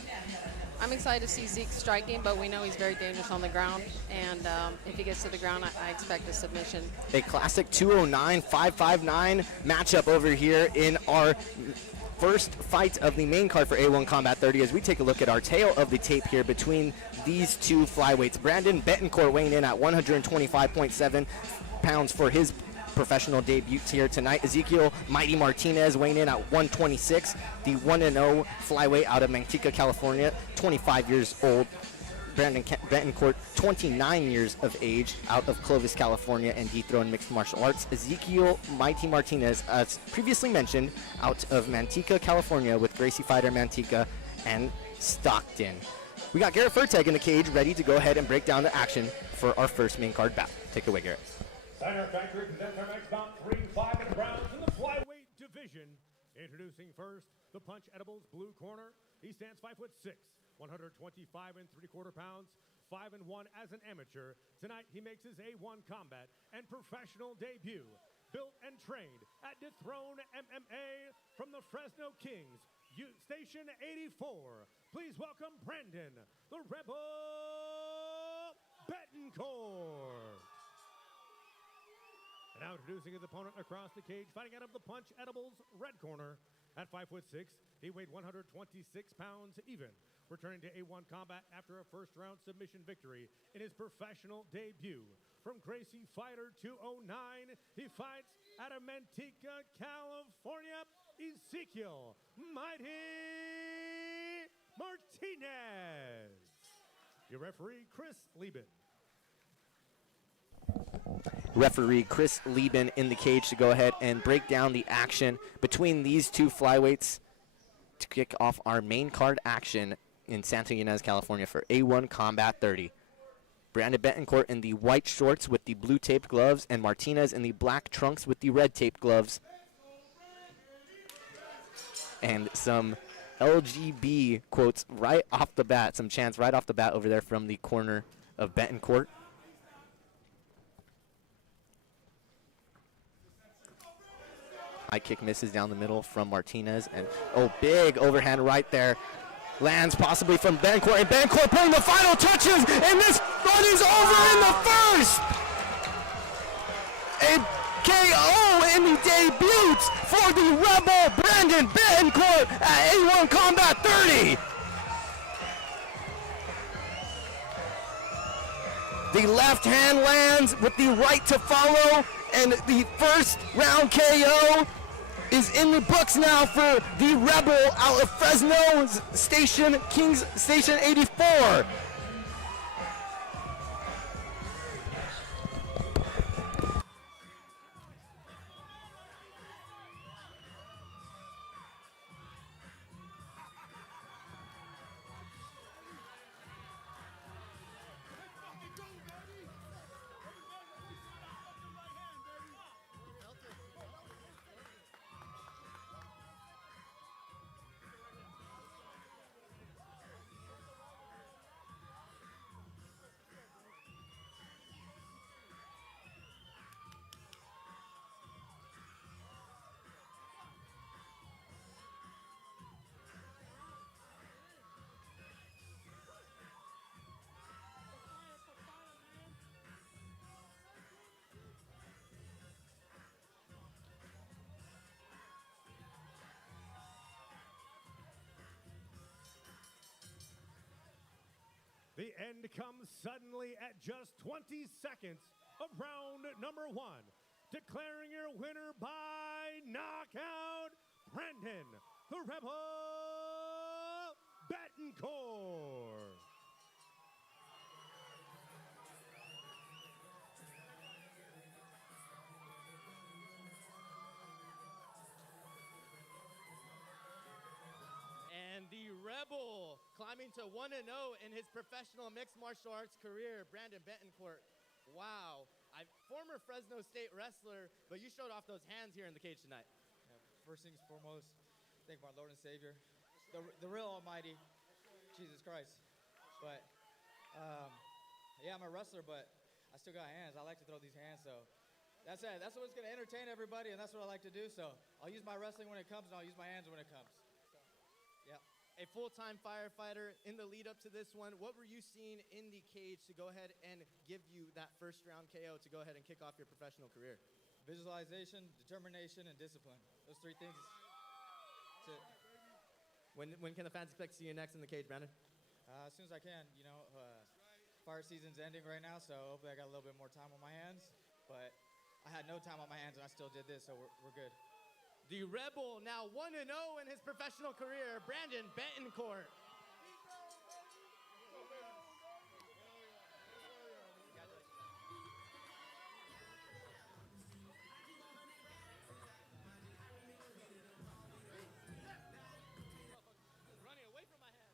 I'm excited to see Zeke striking, but we know he's very dangerous on the ground, and if he gets to the ground, I expect a submission. A classic 209, 559 matchup over here in our first fight of the main card for A1 Combat 30 as we take a look at our tail of the tape here between these two flyweights. Brandon Betancourt weighing in at 125.7 pounds for his professional debut here tonight. Ezekiel Mighty Martinez weighing in at 126, the 1-0 flyweight out of Manteca, California, 25 years old. Brandon Betancourt, 29 years of age, out of Clovis, California, and dethroned mixed martial arts. Ezekiel Mighty Martinez, as previously mentioned, out of Manteca, California, with Gracie Fighter Manteca and Stockton. We got Garrett Furtag in the cage, ready to go ahead and break down the action for our first main card bout. Take it away, Garrett. Steiner Factory presents our next bout, 3, 5 and rounds in the flyweight division. Introducing first, the Punch Edibles blue corner. He stands 5'6", 125 and 3/4 pounds, 5-1 as an amateur. Tonight he makes his A1 combat and professional debut. Built and trained at Dethrone MMA from the Fresno Kings, Station 84. Please welcome Brandon, the Rebel Betancourt. And now introducing his opponent across the cage, fighting out of the Punch Edibles red corner. At 5'6", he weighed 126 pounds even, returning to A1 combat after a first-round submission victory in his professional debut. From Gracie Fighter 209, he fights out of Manteca, California, Ezekiel Mighty Martinez. Your referee, Chris Lieben. Referee Chris Lieben in the cage to go ahead and break down the action between these two flyweights to kick off our main card action in Santa Ynez, California for A1 Combat 30. Brandon Betancourt in the white shorts with the blue taped gloves, and Martinez in the black trunks with the red taped gloves. And some LGB quotes right off the bat, some chants right off the bat over there from the corner of Betancourt. High kick misses down the middle from Martinez, and big overhand right there. Lands possibly from Betancourt, and Betancourt putting the final touches, and this run is over in the first! A KO in the debut for the Rebel Brandon Betancourt at A1 Combat 30. The left hand lands with the right to follow, and the first round KO is in the books now for the Rebel out of Fresno Station, Kings Station 84. The end comes suddenly at just 20 seconds of round number 1. Declaring your winner by knockout, Brandon, the Rebel Betancourt. Rebel climbing to 1-0 in his professional mixed martial arts career, Brandon Betancourt. Wow. Former Fresno State wrestler, but you showed off those hands here in the cage tonight. Yeah, first things foremost, thank my Lord and Savior, the real Almighty, Jesus Christ. But yeah, I'm a wrestler, but I still got hands. I like to throw these hands, so that's it. That's what's going to entertain everybody, and that's what I like to do. So I'll use my wrestling when it comes, and I'll use my hands when it comes. So, yeah. A full-time firefighter in the lead up to this one. What were you seeing in the cage to go ahead and give you that first round KO to go ahead and kick off your professional career? Visualization, determination, and discipline. Those three things. That's it. When can the fans expect to see you next in the cage, Brandon? As soon as I can. You know, fire season's ending right now, so hopefully I got a little bit more time on my hands. But I had no time on my hands, and I still did this, so we're good. The Rebel, now 1-0 in his professional career, Brandon Betancourt. Running away from my hand.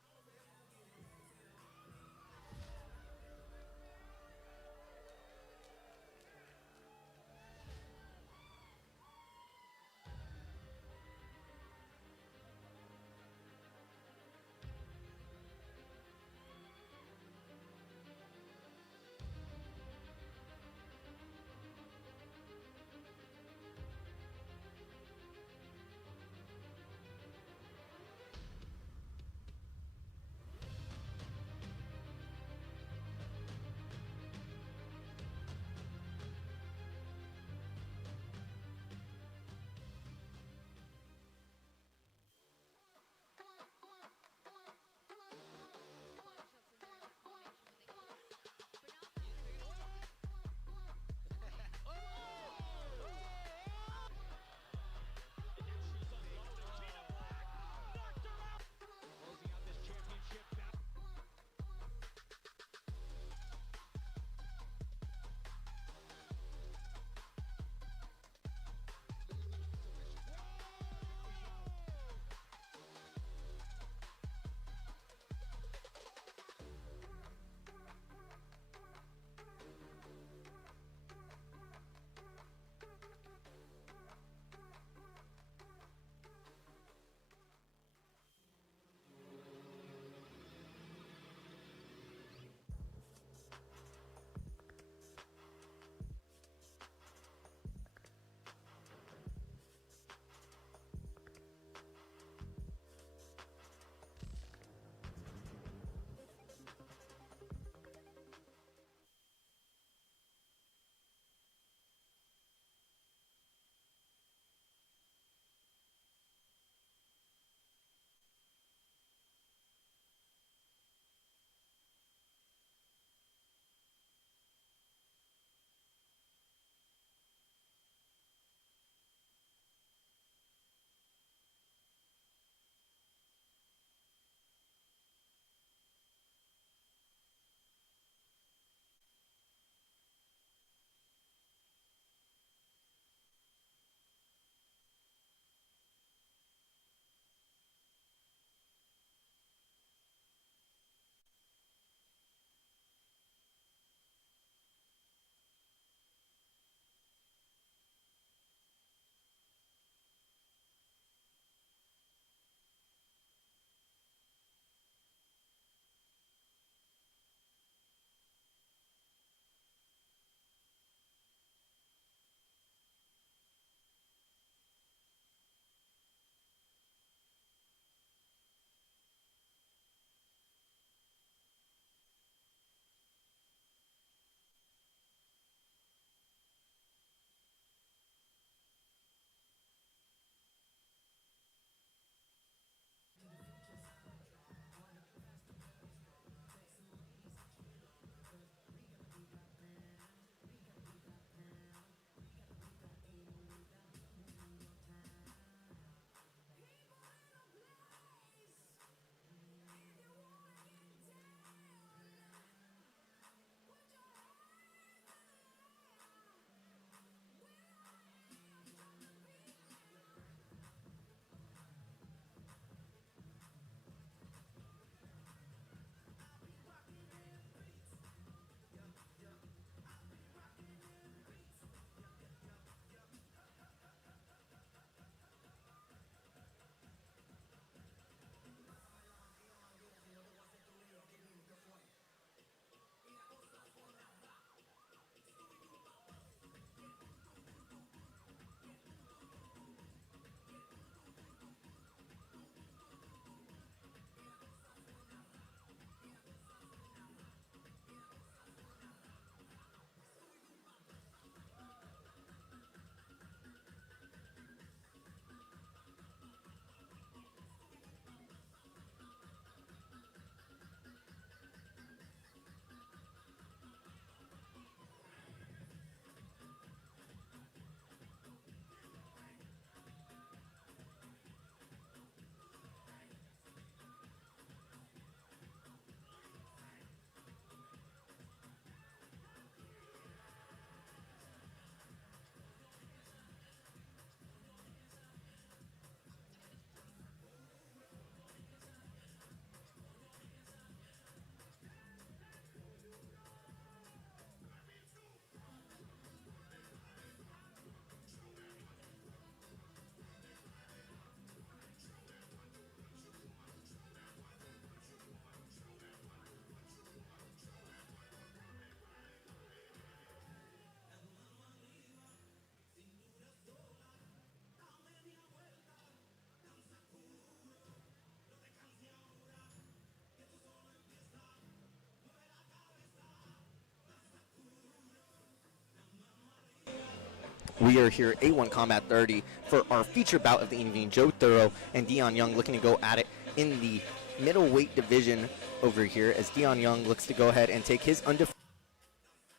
We are here A1 Combat 30 for our feature bout of the evening. Joe Thorough and Dion Young looking to go at it in the middleweight division over here as Dion Young looks to go ahead and take his undefeated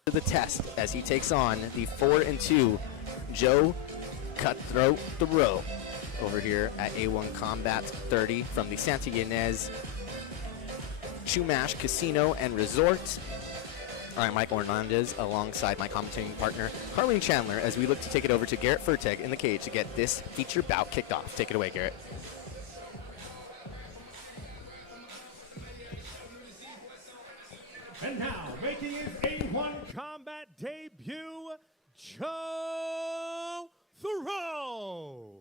to the test as he takes on the 4-2 Joe Cutthroat Thorough over here at A1 Combat 30 from the Santa Ynez Chumash Casino and Resort. I'm Mike Hernandez alongside my commentating partner, Carlene Chandler, as we look to take it over to Garrett Furteg in the cage to get this feature bout kicked off. Take it away, Garrett. And now, making his A1 Combat debut, Joe Thorough.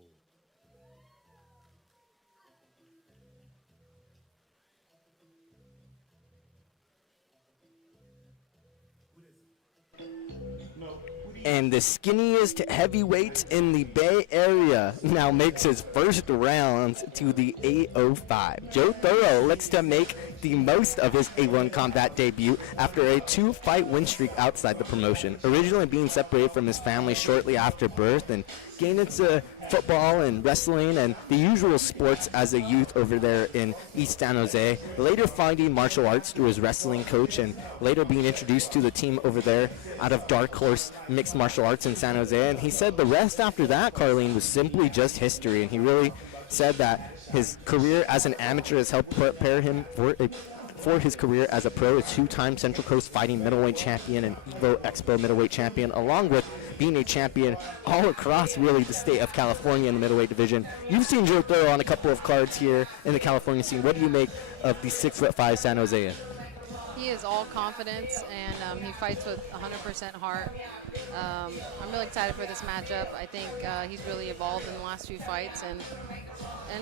And the skinniest heavyweight in the Bay Area now makes his first round to the 805. Joe Thorough looks to make the most of his A1 Combat debut after a 2-fight win streak outside the promotion. Originally being separated from his family shortly after birth and gained into football and wrestling and the usual sports as a youth over there in East San Jose. Later finding martial arts through his wrestling coach and later being introduced to the team over there out of Dark Horse Mixed Martial Arts in San Jose. And he said the rest after that, Carlene, was simply just history. And he really said that his career as an amateur has helped prepare him for his career as a pro, a 2-time Central Coast Fighting middleweight champion and Evo Expo middleweight champion, along with being a champion all across really the state of California in the middleweight division. You've seen Joe Thorough on a couple of cards here in the California scene. What do you make of the 6'5" San Josean? He is all confidence, and he fights with 100% heart. I'm really excited for this matchup. I think he's really evolved in the last few fights, and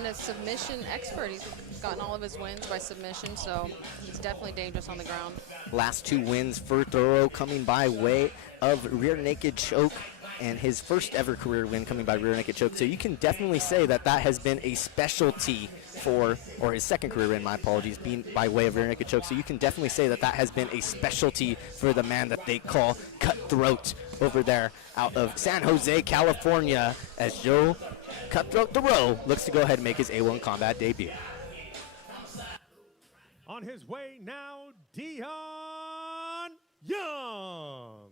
a submission expert. He's gotten all of his wins by submission, so he's definitely dangerous on the ground. Last 2 wins for Thorough coming by way of rear naked choke, and his first ever career win coming by rear naked choke. So you can definitely say that that has been a specialty for, or his second career win, my apologies, being by way of rear naked choke. So you can definitely say that that has been a specialty for the man that they call Cutthroat over there out of San Jose, California, as Joe Cutthroat Thorough looks to go ahead and make his A1 Combat debut. On his way now, Dion Young.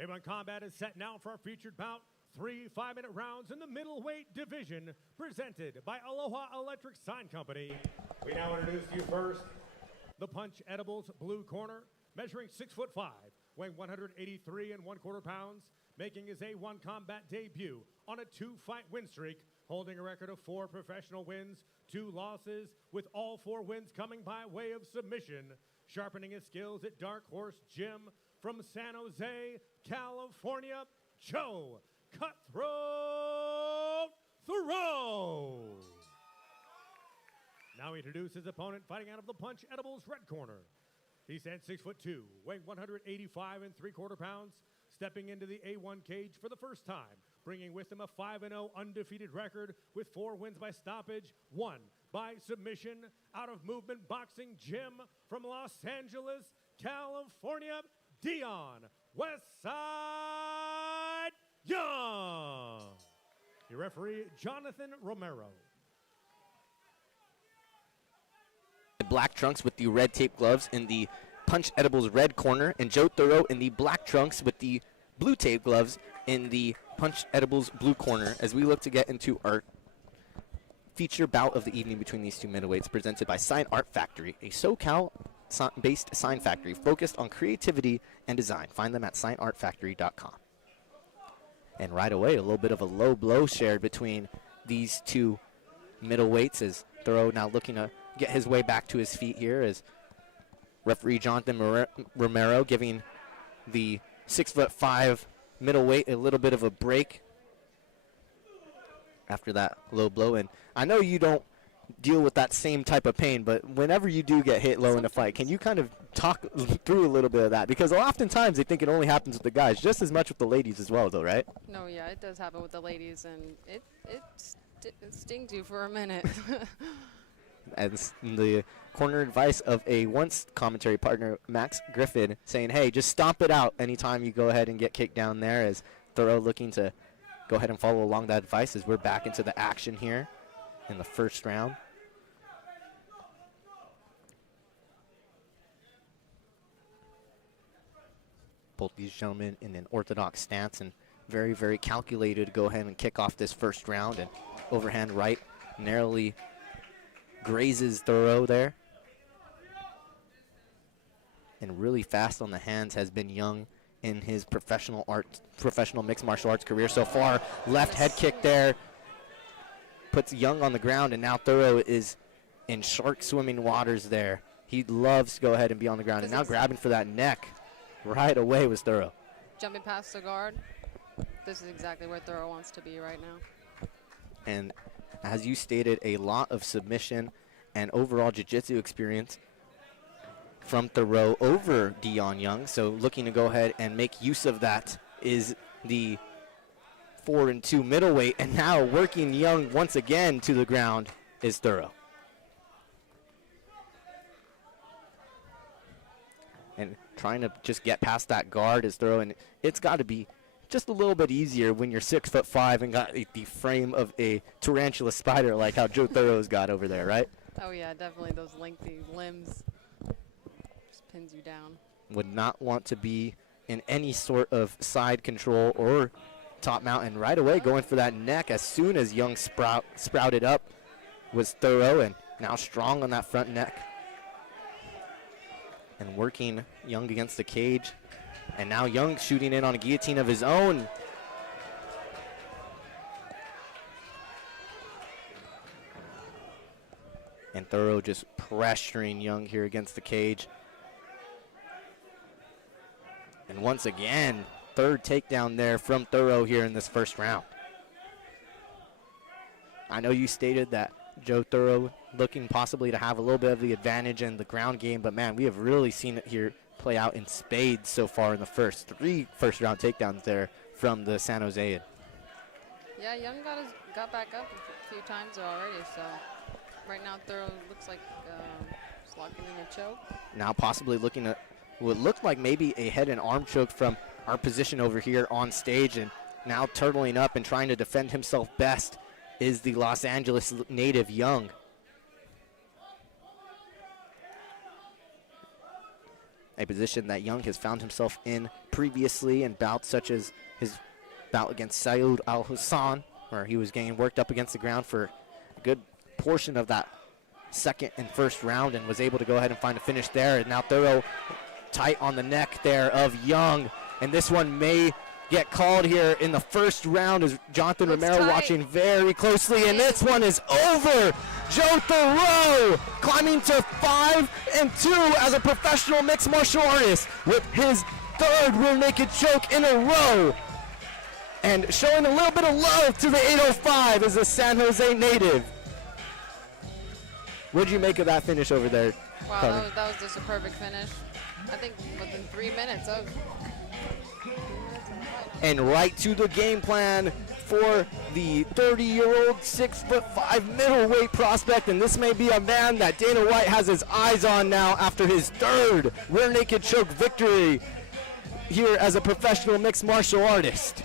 A1 Combat is set now for our featured bout. 3 5-minute rounds in the middleweight division, presented by Aloha Electric Sign Company. We now introduce to you first the Punch Edibles blue corner, measuring 6'5", weighing 183 1/4 pounds, making his A1 Combat debut on a 2-fight win streak, holding a record of 4 professional wins, 2 losses, with all 4 wins coming by way of submission, sharpening his skills at Dark Horse Gym from San Jose, California, Joe Cutthroat Thorough. introduce his opponent fighting out of the Punch Edibles red corner. He stands 6'2", weighing 185 3/4 pounds, stepping into the A1 cage for the first time, bringing with him a 5-0 undefeated record with 4 wins by stoppage, 1 by submission, out of Movement Boxing Gym from Los Angeles, California, Dion Westside Young. Your referee, Jonathan Romero. Black trunks with the red tape gloves in the Punch Edibles red corner, and Joe Thorough in the black trunks with the blue tape gloves in the Punch Edibles blue corner, as we look to get into our feature bout of the evening between these two middleweights, presented by Sign Art Factory, a SoCal-based sign factory focused on creativity and design. Find them at signartfactory.com. And right away, a little bit of a low blow shared between these two middleweights, as Thorough now looking to get his way back to his feet here, as referee Jonathan Romero giving the 6'5" middleweight a little bit of a break after that low blow. And I know you don't deal with that same type of pain, but whenever you do get hit low in a fight, can you kind of talk through a little bit of that? Because oftentimes they think it only happens with the guys, just as much with the ladies as well, though, right? No, yeah, it does happen with the ladies, and it stings you for a minute. As the corner advice of a once commentary partner, Max Griffin, saying, hey, just stomp it out anytime you go ahead and get kicked down there, as Thorough looking to go ahead and follow along that advice as we're back into the action here in the first round. Both these gentlemen in an orthodox stance and very, very calculated to go ahead and kick off this first round. And overhand right narrowly grazes Thorough there. And really fast on the hands has been Young in his professional mixed martial arts career so far. Left head kick there puts Young on the ground, and now Thorough is in shark swimming waters there. He loves to go ahead and be on the ground, and now grabbing for that neck right away was Thorough. Jumping past the guard. This is exactly where Thorough wants to be right now. And as you stated, a lot of submission and overall jiu-jitsu experience from Thorough over Dion Young. So looking to go ahead and make use of that is the 4-2 middleweight, and now working Young once again to the ground is Thorough. And trying to just get past that guard is Thorough, and it's got to be just a little bit easier when you're 6'5" and got the frame of a tarantula spider like how Joe Thorough's got over there, right? Oh yeah, definitely those lengthy limbs just pins you down. Would not want to be in any sort of side control or top mount, and right away going for that neck as soon as Young sprouted up was Thorough, and now strong on that front neck. And working Young against the cage. And now Young shooting in on a guillotine of his own. And Thorough just pressuring Young here against the cage. And once again, third takedown there from Thorough here in this first round. I know you stated that Joe Thorough looking possibly to have a little bit of the advantage in the ground game, but man, we have really seen it here play out in spades so far in the first 3 first-round takedowns there from the San Josean. Yeah, Young got back up a few times already, so right now Thorough looks like he's locking in a choke. Now possibly looking at what looked like maybe a head and arm choke from our position over here on stage, and now turtling up and trying to defend himself best is the Los Angeles native Young. A position that Young has found himself in previously in bouts such as his bout against Saud Al-Hassan, where he was getting worked up against the ground for a good portion of that second and first round and was able to go ahead and find a finish there. And now Thorough tight on the neck there of Young, and this one may get called here in the first round as Jonathan Romero watching very closely, and this one is over. Joe Thorough climbing to 5-2 as a professional mixed martial artist with his third rear naked choke in a row, and showing a little bit of love to the 805 as a San Jose native. What did you make of that finish over there? Wow, Carmen? that was just a perfect finish. I think within 3 minutes of And right to the game plan for the 30-year-old 6'5" middleweight prospect, and this may be a man that Dana White has his eyes on now after his third rear naked choke victory here as a professional mixed martial artist.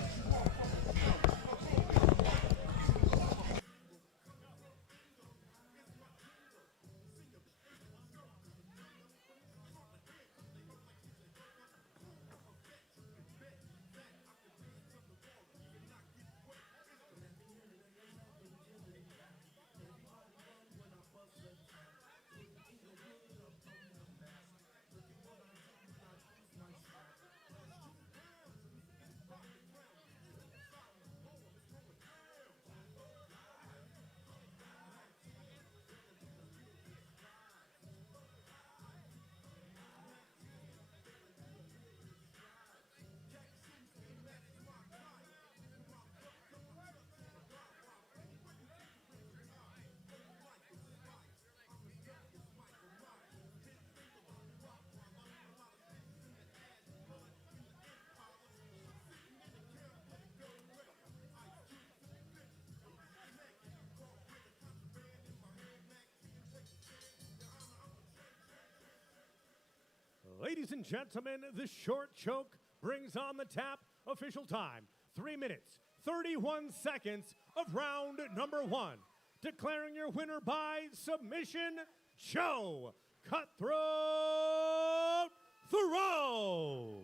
Ladies and gentlemen, the short choke brings on the tap. Official time, 3 minutes, 31 seconds of round number 1. Declaring your winner by submission, Joe Cutthroat Thoreau.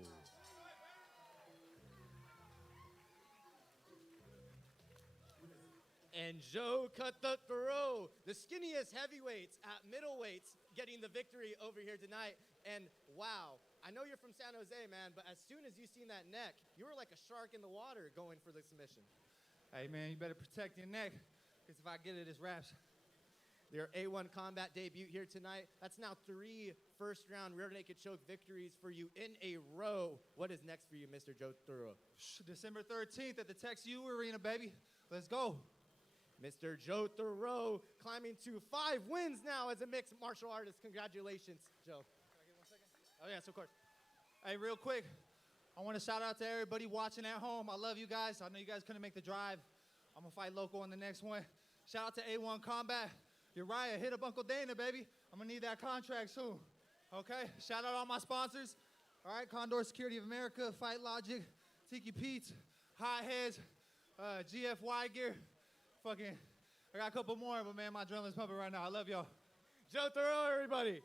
And Joe Cutthroat Thoreau, the skinniest heavyweights at middleweights, getting the victory over here tonight. And wow, I know you're from San Jose, man, but as soon as you seen that neck, you were like a shark in the water going for the submission. Hey, man, you better protect your neck, because if I get it, it's wraps. Your A1 Combat debut here tonight. That's now 3 first-round rear naked choke victories for you in a row. What is next for you, Mr. Joe Thoreau? December 13th at the TexU Arena, baby. Let's go. Mr. Joe Thoreau climbing to 5 wins now as a mixed martial artist. Congratulations, Joe. Oh, yes, of course. Hey, real quick, I want to shout out to everybody watching at home. I love you guys. I know you guys couldn't make the drive. I'm going to fight local on the next one. Shout out to A1 Combat. Uriah, hit up Uncle Dana, baby. I'm going to need that contract soon. Okay? Shout out all my sponsors. All right? Condor Security of America, Fight Logic, Tiki Pete's, Hot Heads, GFY Gear. Fucking, I got a couple more, but man, my adrenaline's pumping right now. I love y'all. Joe Thoreau, everybody.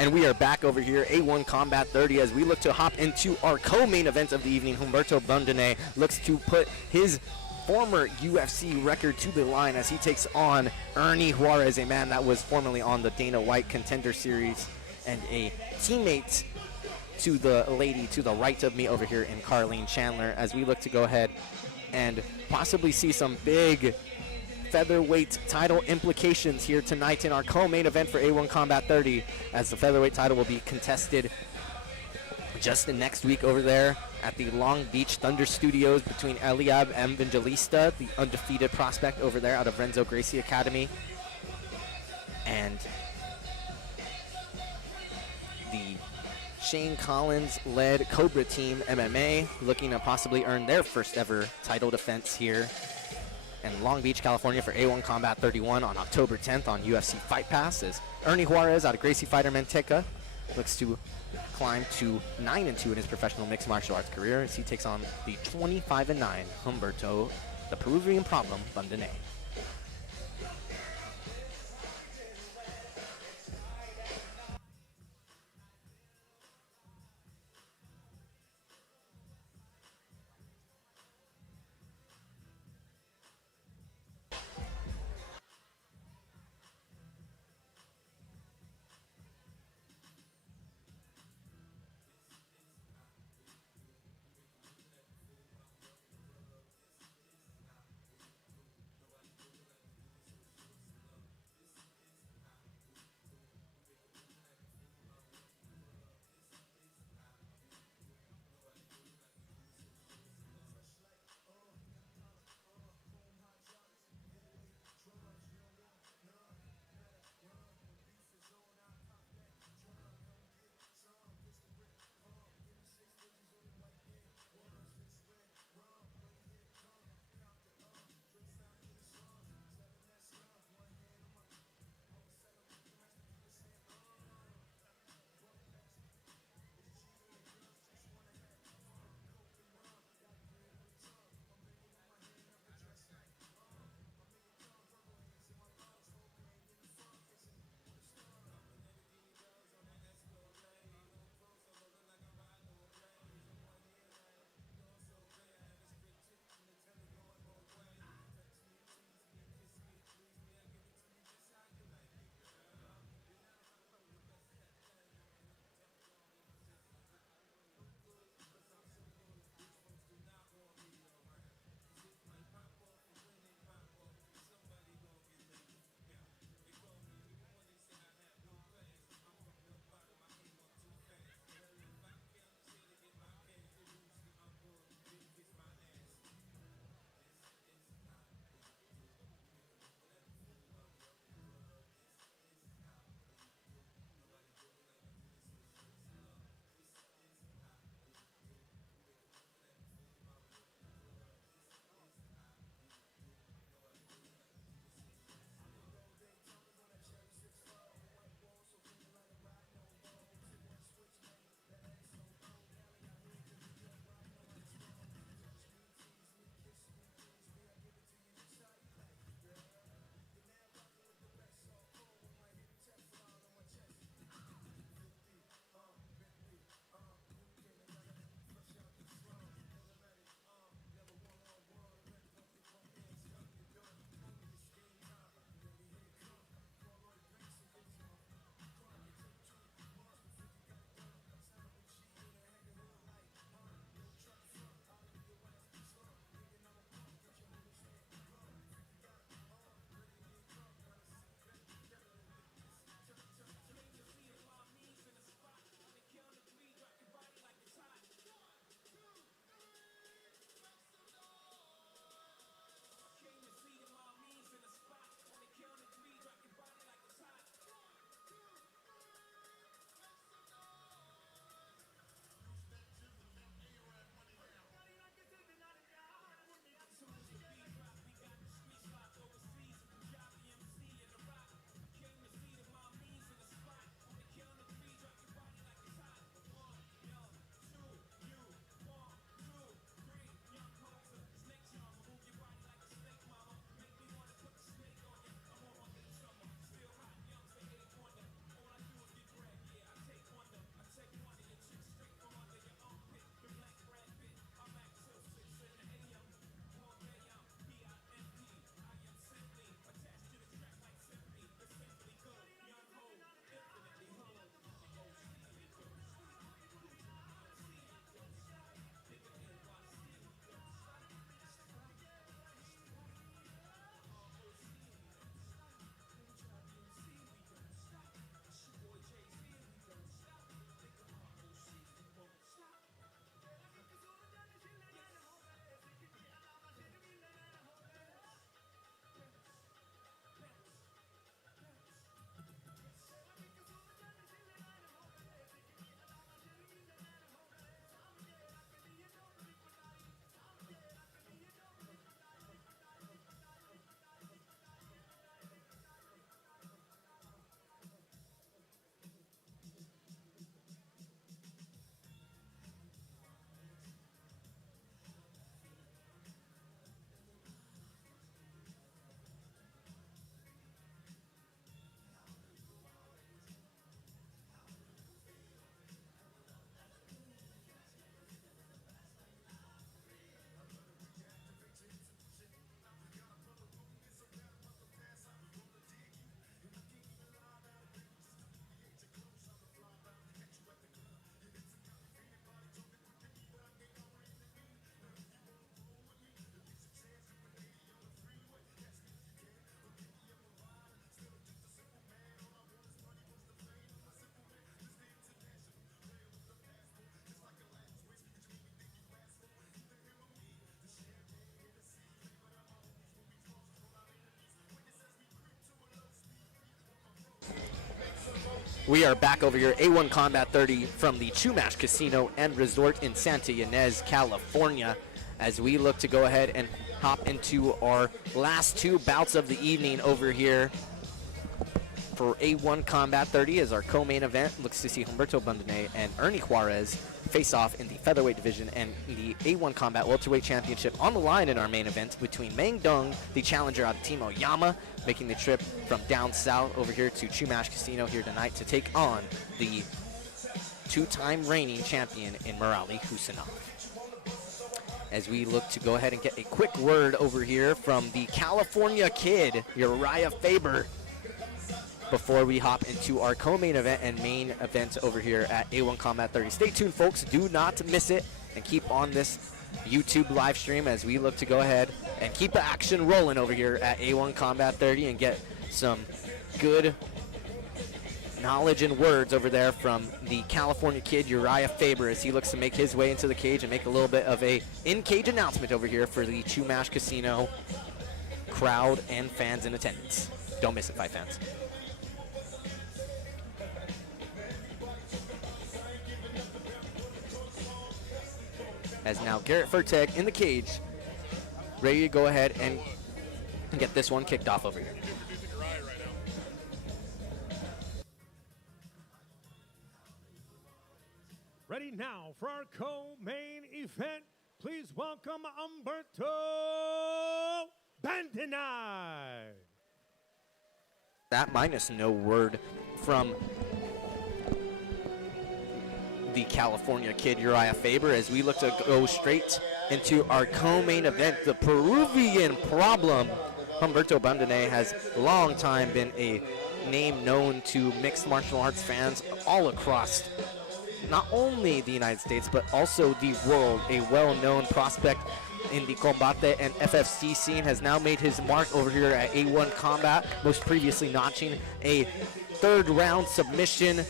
And we are back over here, A1 Combat 30, as we look to hop into our co-main event of the evening. Humberto Bandone looks to put his former UFC record to the line as he takes on Ernie Juarez, a man that was formerly on the Dana White Contender Series and a teammate to the lady to the right of me over here in Carlene Chandler, as we look to go ahead and possibly see some big featherweight title implications here tonight in our co-main event for A1 Combat 30, as the featherweight title will be contested just the next week over there at the Long Beach Thunder Studios between Eliab Evangelista, the undefeated prospect over there out of Renzo Gracie Academy, and the Shane Collins-led Cobra Team MMA, looking to possibly earn their first ever title defense here in Long Beach, California for A1 Combat 31 on October 10th on UFC Fight Pass, as Ernie Juarez out of Gracie Fighter Manteca looks to climb to 9-2 in his professional mixed martial arts career as he takes on the 25-9 Humberto, the Peruvian problem, Bandone. We are back over here, A1 Combat 30 from the Chumash Casino and Resort in Santa Ynez, California, as we look to go ahead and hop into our last two bouts of the evening over here for A1 Combat 30 as our co-main event looks to see Humberto Bantamweight and Ernie Juarez face off in the Featherweight division, and the A1 Combat Welterweight Championship on the line in our main event between Meng Dong, the challenger out of Team Oyama, making the trip from down south over here to Chumash Casino here tonight to take on the two-time reigning champion in Murali Huseynov. As we look to go ahead and get a quick word over here from the California Kid, Uriah Faber, before we hop into our co-main event and main event over here at A1 Combat 30. Stay tuned, folks. Do not miss it, and keep on this YouTube live stream as we look to go ahead and keep the action rolling over here at A1 Combat 30 and get some good knowledge and words over there from the California Kid, Uriah Faber, as he looks to make his way into the cage and make a little bit of a in-cage announcement over here for the Chumash Casino crowd and fans in attendance. Don't miss it, fight fans. As now Garrett Furtek in the cage, ready to go ahead and get this one kicked off over here. Ready now for our co-main event. Please welcome Humberto Bantamweight. That minus no word from the California Kid, Uriah Faber, as we look to go straight into our co-main event. The Peruvian Problem. Humberto Bantamweight has long time been a name known to mixed martial arts fans all across not only the United States, but also the world. A well-known prospect in the Combate and FFC scene has now made his mark over here at A1 Combat, most previously notching a third-round submission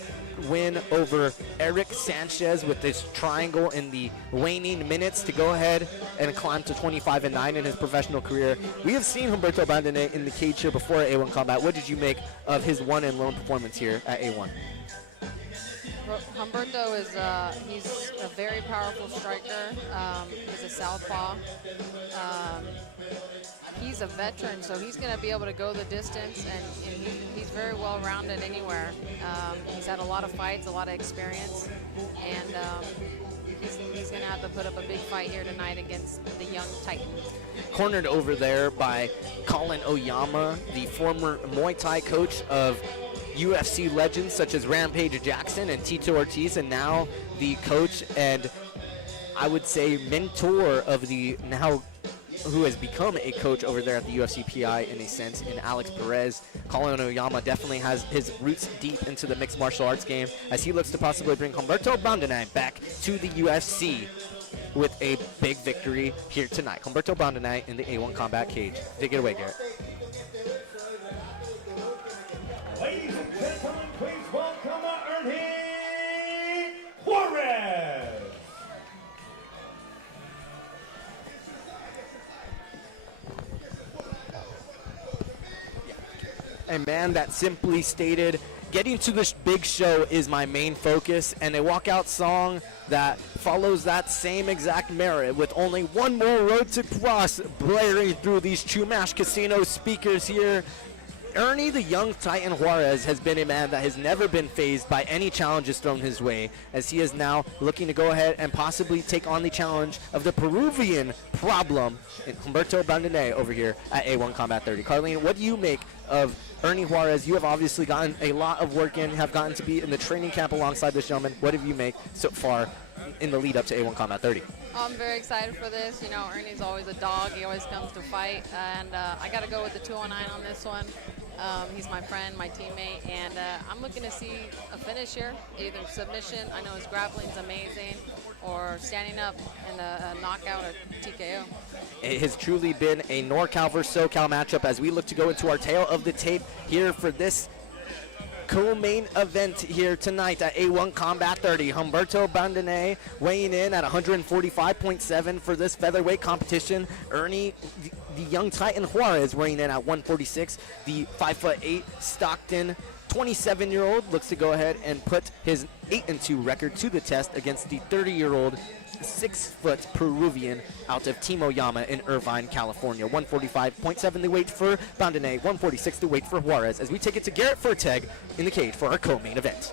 win over Eric Sanchez with this triangle in the waning minutes to go ahead and climb to 25-9 in his professional career. We have seen Humberto Bantamweight in the cage here before at A1 Combat. What did you make of his one and lone performance here at A1? Humberto is he's a very powerful striker. He's a southpaw. He's a veteran, so he's going to be able to go the distance, and he's very well-rounded anywhere. He's had a lot of fights, a lot of experience, and he's going to have to put up a big fight here tonight against the young Titan. Cornered over there by Colin Oyama, the former Muay Thai coach of UFC legends such as Rampage Jackson and Tito Ortiz, and now the coach and I would say mentor of the now who has become a coach over there at the UFC PI in a sense in Alex Perez. Colin Oyama definitely has his roots deep into the mixed martial arts game as he looks to possibly bring Humberto Bantamweight back to the UFC with a big victory here tonight. Humberto Bantamweight in the A1 Combat cage. Take it away, Garrett. Ladies and gentlemen, please welcome Ernie Juarez. A man that simply stated, getting to this big show is my main focus, and a walkout song that follows that same exact merit with only one more road to cross blaring through these Chumash Casino speakers here. Ernie the Young Titan Juarez has been a man that has never been fazed by any challenges thrown his way, as he is now looking to go ahead and possibly take on the challenge of the Peruvian Problem in Humberto Bantamweight over here at A1 Combat 30. Carlene, what do you make of Ernie Juarez? You have obviously gotten a lot of work in, have gotten to be in the training camp alongside this gentleman. What have you made so far in the lead up to A1 Combat 30? I'm very excited for this. You know, Ernie's always a dog. He always comes to fight, and I got to go with the 209 on this one. He's my friend, my teammate, and I'm looking to see a finish here, either submission, I know his grappling's amazing, or standing up in a knockout or TKO. It has truly been a NorCal versus SoCal matchup as we look to go into our tail of the tape here for this co-main event here tonight at A1 Combat 30. Humberto Bantamweight weighing in at 145.7 for this featherweight competition. Ernie, the Young Titan Juarez weighing in at 146. The 5'8" Stockton 27-year-old looks to go ahead and put his 8-2 record to the test against the 30-year-old 6-foot Peruvian out of Timoyama in Irvine, California. 145.7 the weight for Bandane, 146 the weight for Juarez, as we take it to Garrett Furteg in the cage for our co-main event.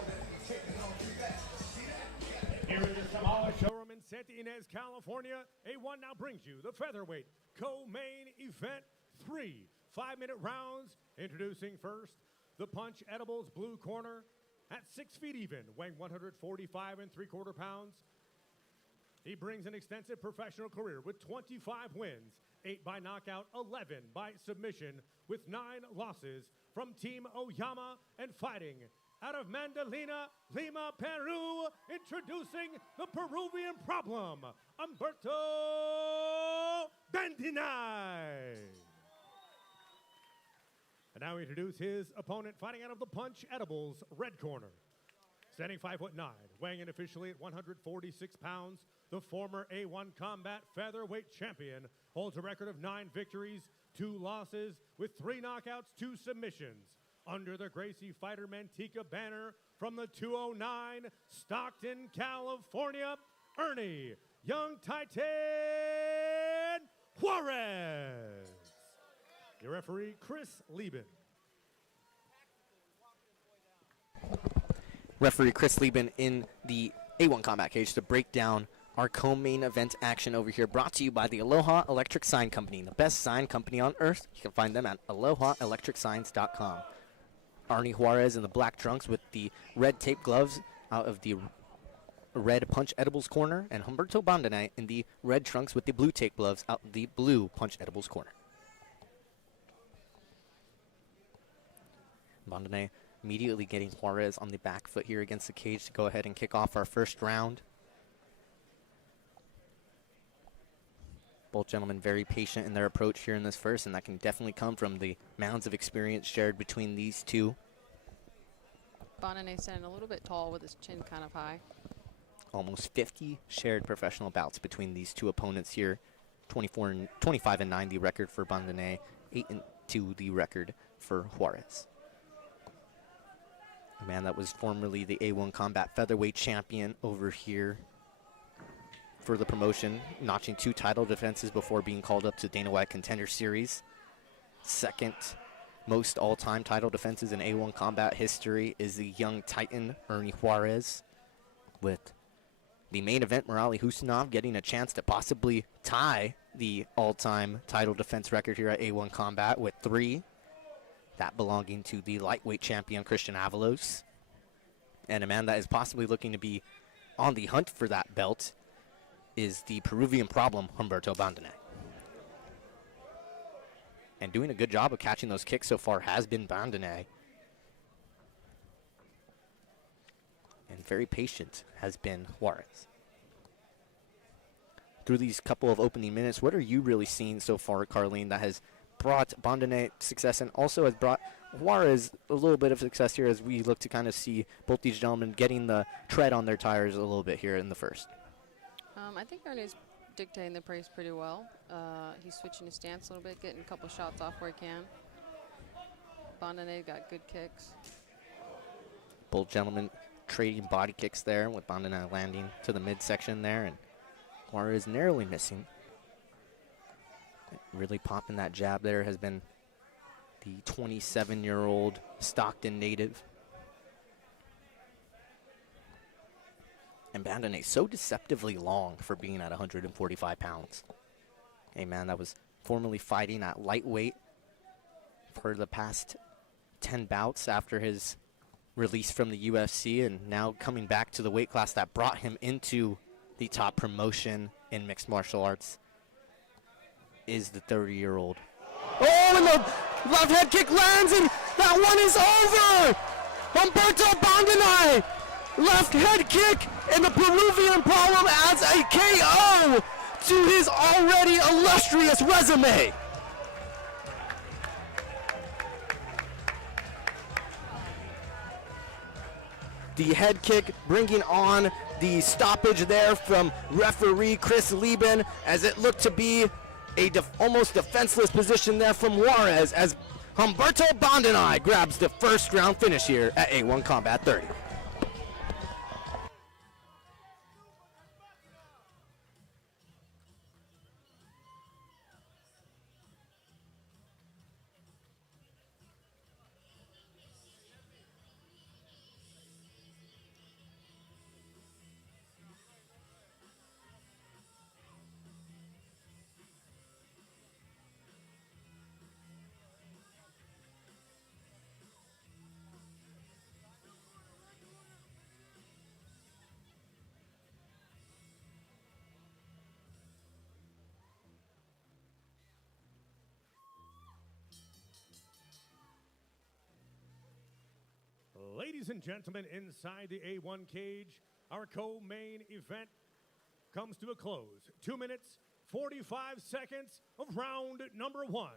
Here in the Samoa showroom in Santa Ynez, California, A1 now brings you the Featherweight co-main event 3 5-minute rounds. Introducing first, the Punch Edibles blue corner at 6 feet even, weighing 145 3/4 pounds. He brings an extensive professional career with 25 wins, 8 by knockout, 11 by submission, with 9 losses from Team Oyama, and fighting out of Mandalena, Lima, Peru, introducing the Peruvian problem, Humberto Bandinay. And now we introduce his opponent, fighting out of the Punch Edibles red corner. Standing 5'9", weighing in officially at 146 pounds, the former A1 Combat Featherweight champion holds a record of 9 victories, 2 losses, with 3 knockouts, 2 submissions. Under the Gracie Fighter Manteca banner from the 209, Stockton, California, Ernie Young Titan Juarez. Your referee, Chris Lieben. Referee Chris Lieben in the A1 Combat Cage to break down our co-main event action over here, brought to you by the Aloha Electric Sign Company, the best sign company on earth. You can find them at alohaelectricsigns.com. Arnie Juarez in the black trunks with the red tape gloves out of the red Punch Edibles corner, and Humberto Bandinay in the red trunks with the blue tape gloves out of the blue Punch Edibles corner. Bandinay immediately getting Juarez on the back foot here against the cage to go ahead and kick off our first round. Both gentlemen very patient in their approach here in this first, and that can definitely come from the mounds of experience shared between these two. Bandinay standing a little bit tall with his chin kind of high. Almost 50 shared professional bouts between these two opponents here. 25-9 the record for Bandinay, 8-2 the record for Juarez. A man that was formerly the A1 Combat Featherweight champion over here for the promotion, notching 2 title defenses before being called up to Dana White Contender Series. Second most all-time title defenses in A1 Combat history is the young Titan, Ernie Juarez, with the main event, Murali Huseynov, getting a chance to possibly tie the all-time title defense record here at A1 Combat with 3. That belonging to the lightweight champion, Christian Avalos. And a man that is possibly looking to be on the hunt for that belt is the Peruvian problem, Humberto Bandinay. And doing a good job of catching those kicks so far has been Bandinay. And very patient has been Juarez. Through these couple of opening minutes, what are you really seeing so far, Carlene, that has brought Bandinay success and also has brought Juarez a little bit of success here as we look to kind of see both these gentlemen getting the tread on their tires a little bit here in the first? I think Ernie's dictating the pace pretty well. He's switching his stance a little bit, getting a couple shots off where he can. Bandinay got good kicks. Both gentlemen trading body kicks there, with Bandinay landing to the midsection there, and Juarez narrowly missing. Really popping that jab there has been the 27-year-old Stockton native. And Bandinay so deceptively long for being at 145 pounds. A man that was formerly fighting at lightweight for the past 10 bouts after his release from the UFC, and now coming back to the weight class that brought him into the top promotion in mixed martial arts is the 30-year-old. Oh, and the left head kick lands, and that one is over! Humberto Bandinay, left head kick, and the Peruvian problem adds a KO to his already illustrious resume. The head kick bringing on the stoppage there from referee Chris Lieben, as it looked to be a almost defenseless position there from Juarez, as Humberto Bondanai grabs the first round finish here at A1 Combat 30. Ladies and gentlemen, inside the A1 cage, our co-main event comes to a close. 2 minutes, 45 seconds of round number 1.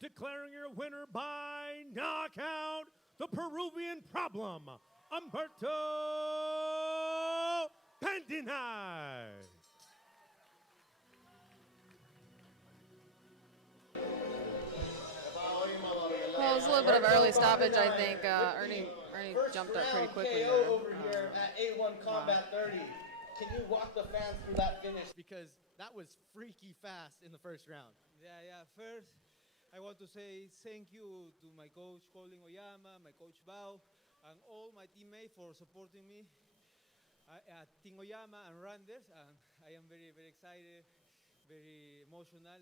Declaring your winner by knockout, the Peruvian Problem, Humberto Bandinai. Well, it was a little bit of early stoppage, I think. Ernie jumped up pretty quickly there. over here at A1 Combat 30. Can you walk the fans through that finish? Because that was freaky fast in the first round. Yeah. First, I want to say thank you to my coach, Colin Oyama, my coach, Bao, and all my teammates for supporting me. Team Oyama and Randers, and I am very, very excited, very emotional.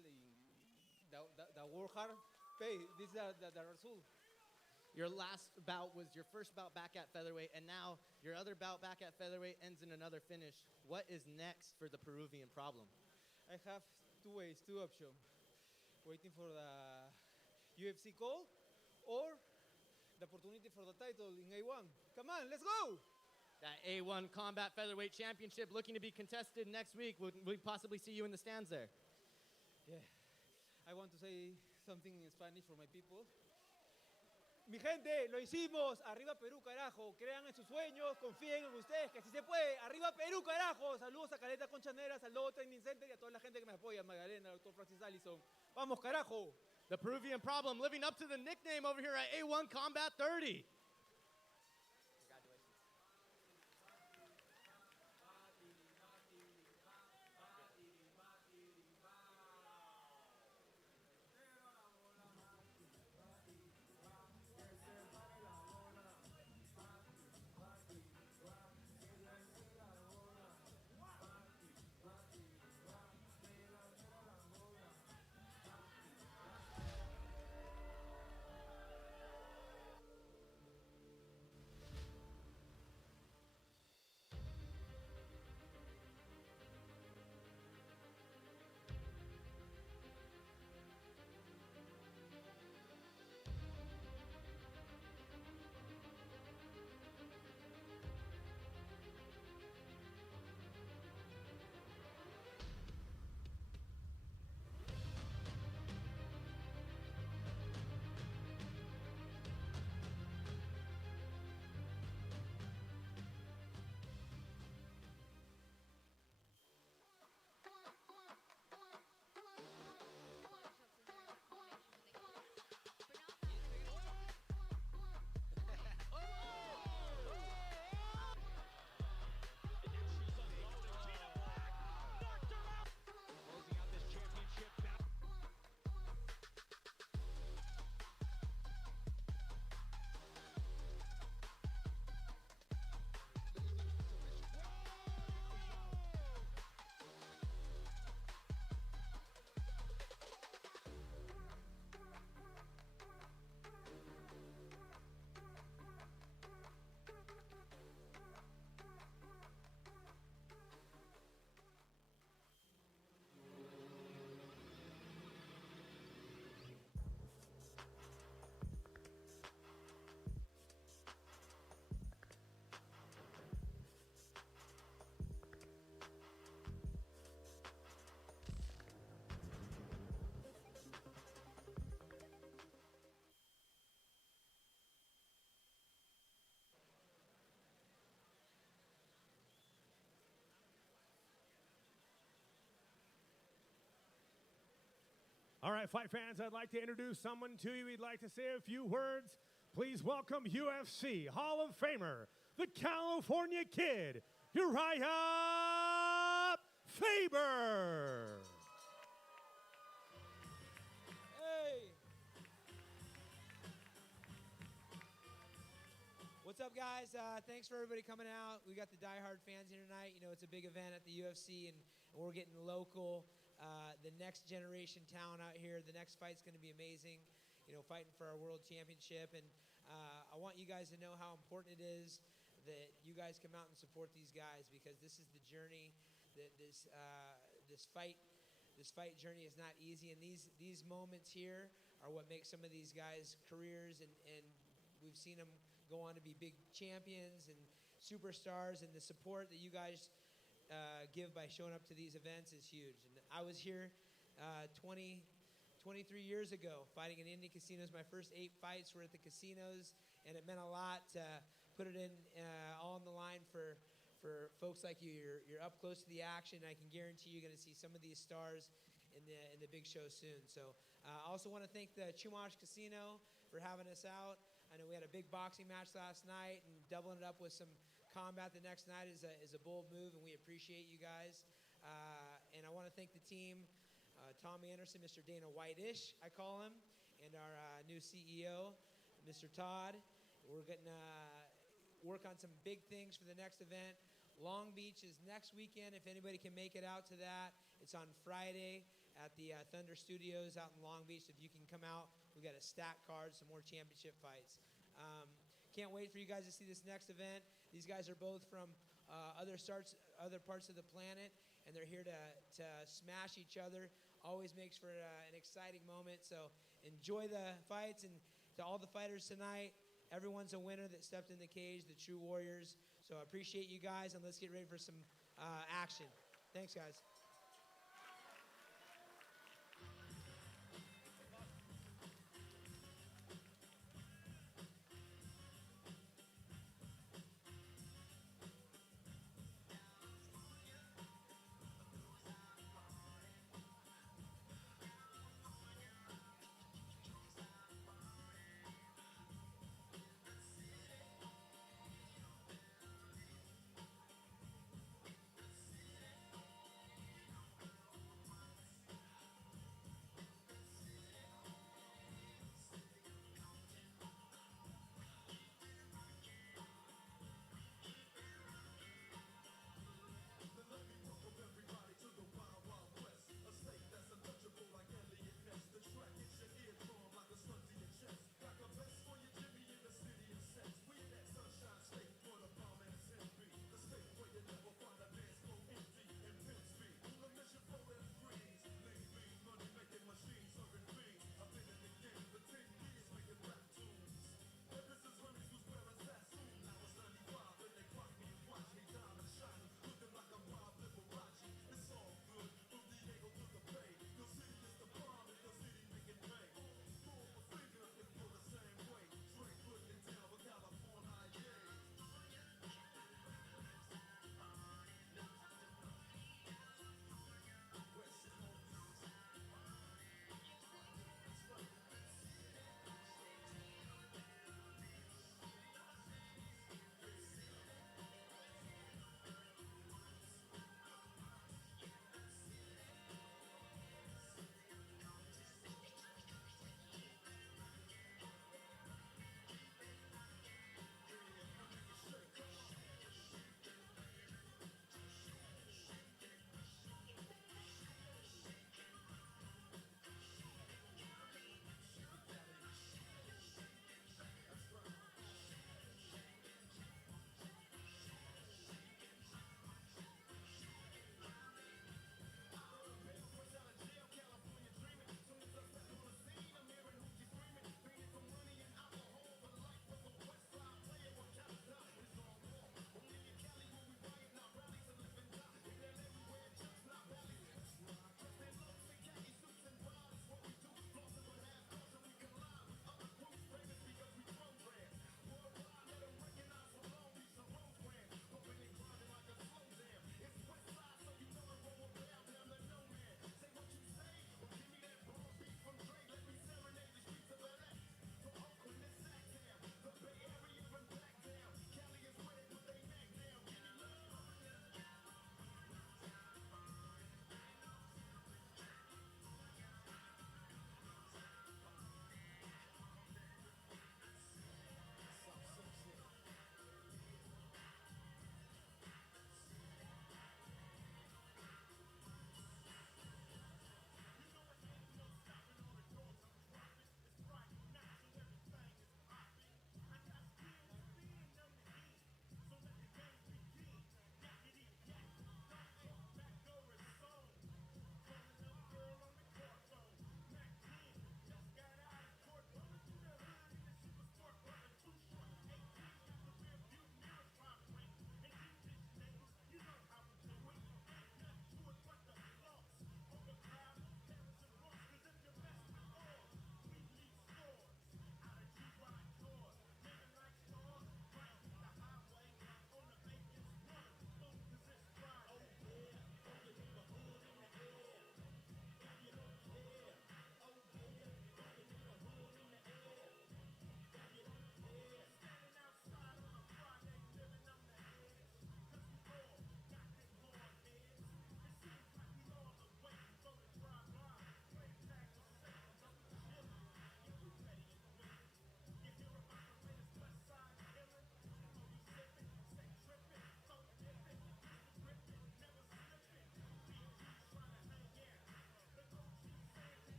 The work hard pay. This is the result. Your last bout was your first bout back at Featherweight, and now your other bout back at Featherweight ends in another finish. What is next for the Peruvian Problem? I have two options. Waiting for the UFC call or the opportunity for the title in A1. Come on, let's go! That A1 Combat Featherweight Championship looking to be contested next week. Will we possibly see you in the stands there? Yeah. I want to say something in Spanish for my people. Mi gente, lo hicimos. Arriba Perú, carajo. Crean en sus sueños, confíen en ustedes, que así se puede. Arriba Perú, carajo. Saludos a Caleta Conchaneras, al Lobo Training Center y a toda la gente que me apoya, Magdalena, Dr. Francis Allison. Vamos, carajo. The Peruvian Problem living up to the nickname over here at A1 Combat 30. All right, fight fans, I'd like to introduce someone to you. We'd like to say a few words. Please welcome UFC Hall of Famer, the California Kid, Uriah Faber. Hey! What's up, guys? Thanks for everybody coming out. We got the diehard fans here tonight. You know, it's a big event at the UFC, and we're getting local. The next generation talent out here. The next fight's going to be amazing. You know, fighting for our world championship, and I want you guys to know how important it is that you guys come out and support these guys, because this is the journey. That this fight journey is not easy, and these moments here are what make some of these guys' careers, and we've seen them go on to be big champions and superstars, and the support that you guys give by showing up to these events is huge. And I was here 23 years ago fighting in Indian casinos. My first 8 fights were at the casinos, and it meant a lot to put it in all on the line for folks like you. You're up close to the action. I can guarantee you're going to see some of these stars in the big show soon. So I also want to thank the Chumash Casino for having us out. I know we had a big boxing match last night, and doubling it up with some combat the next night is a bold move, and we appreciate you guys. And I want to thank the team, Tom Anderson, Mr. Dana White-ish, I call him, and our new CEO, Mr. Todd. We're going to work on some big things for the next event. Long Beach is next weekend. If anybody can make it out to that, it's on Friday at the Thunder Studios out in Long Beach. If you can come out, we've got a stacked card, some more championship fights. Can't wait for you guys to see this next event. These guys are both from other parts of the planet, and they're here to smash each other. Always makes for an exciting moment. So enjoy the fights, and to all the fighters tonight, everyone's a winner that stepped in the cage, the true warriors. So I appreciate you guys, and let's get ready for some action. Thanks, guys.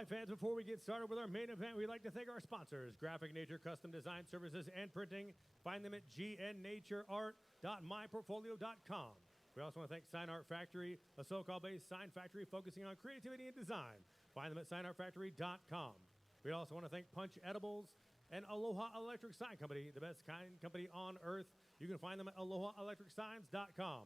Fight fans, before we get started with our main event, we'd like to thank our sponsors, Graphic Nature Custom Design Services and Printing. Find them at gnatureart.myportfolio.com. We also want to thank Sign Art Factory, a SoCal based sign factory focusing on creativity and design. Find them at signartfactory.com. We also want to thank Punch Edibles and Aloha Electric Sign Company, the best sign company on earth. You can find them at alohaelectricsigns.com.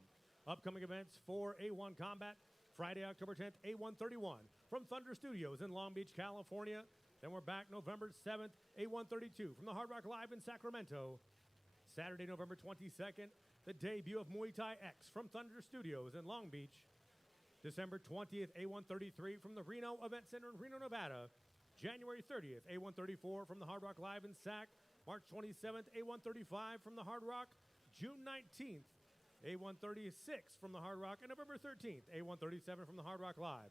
Upcoming events for A1 Combat, Friday, October 10th, A131 from Thunder Studios in Long Beach, California. Then we're back November 7th, A132 from the Hard Rock Live in Sacramento. Saturday, November 22nd, the debut of Muay Thai X from Thunder Studios in Long Beach. December 20th, A133 from the Reno Event Center in Reno, Nevada. January 30th, A134 from the Hard Rock Live in Sac. March 27th, A135 from the Hard Rock. June 19th, A136 from the Hard Rock. And November 13th, A137 from the Hard Rock Live.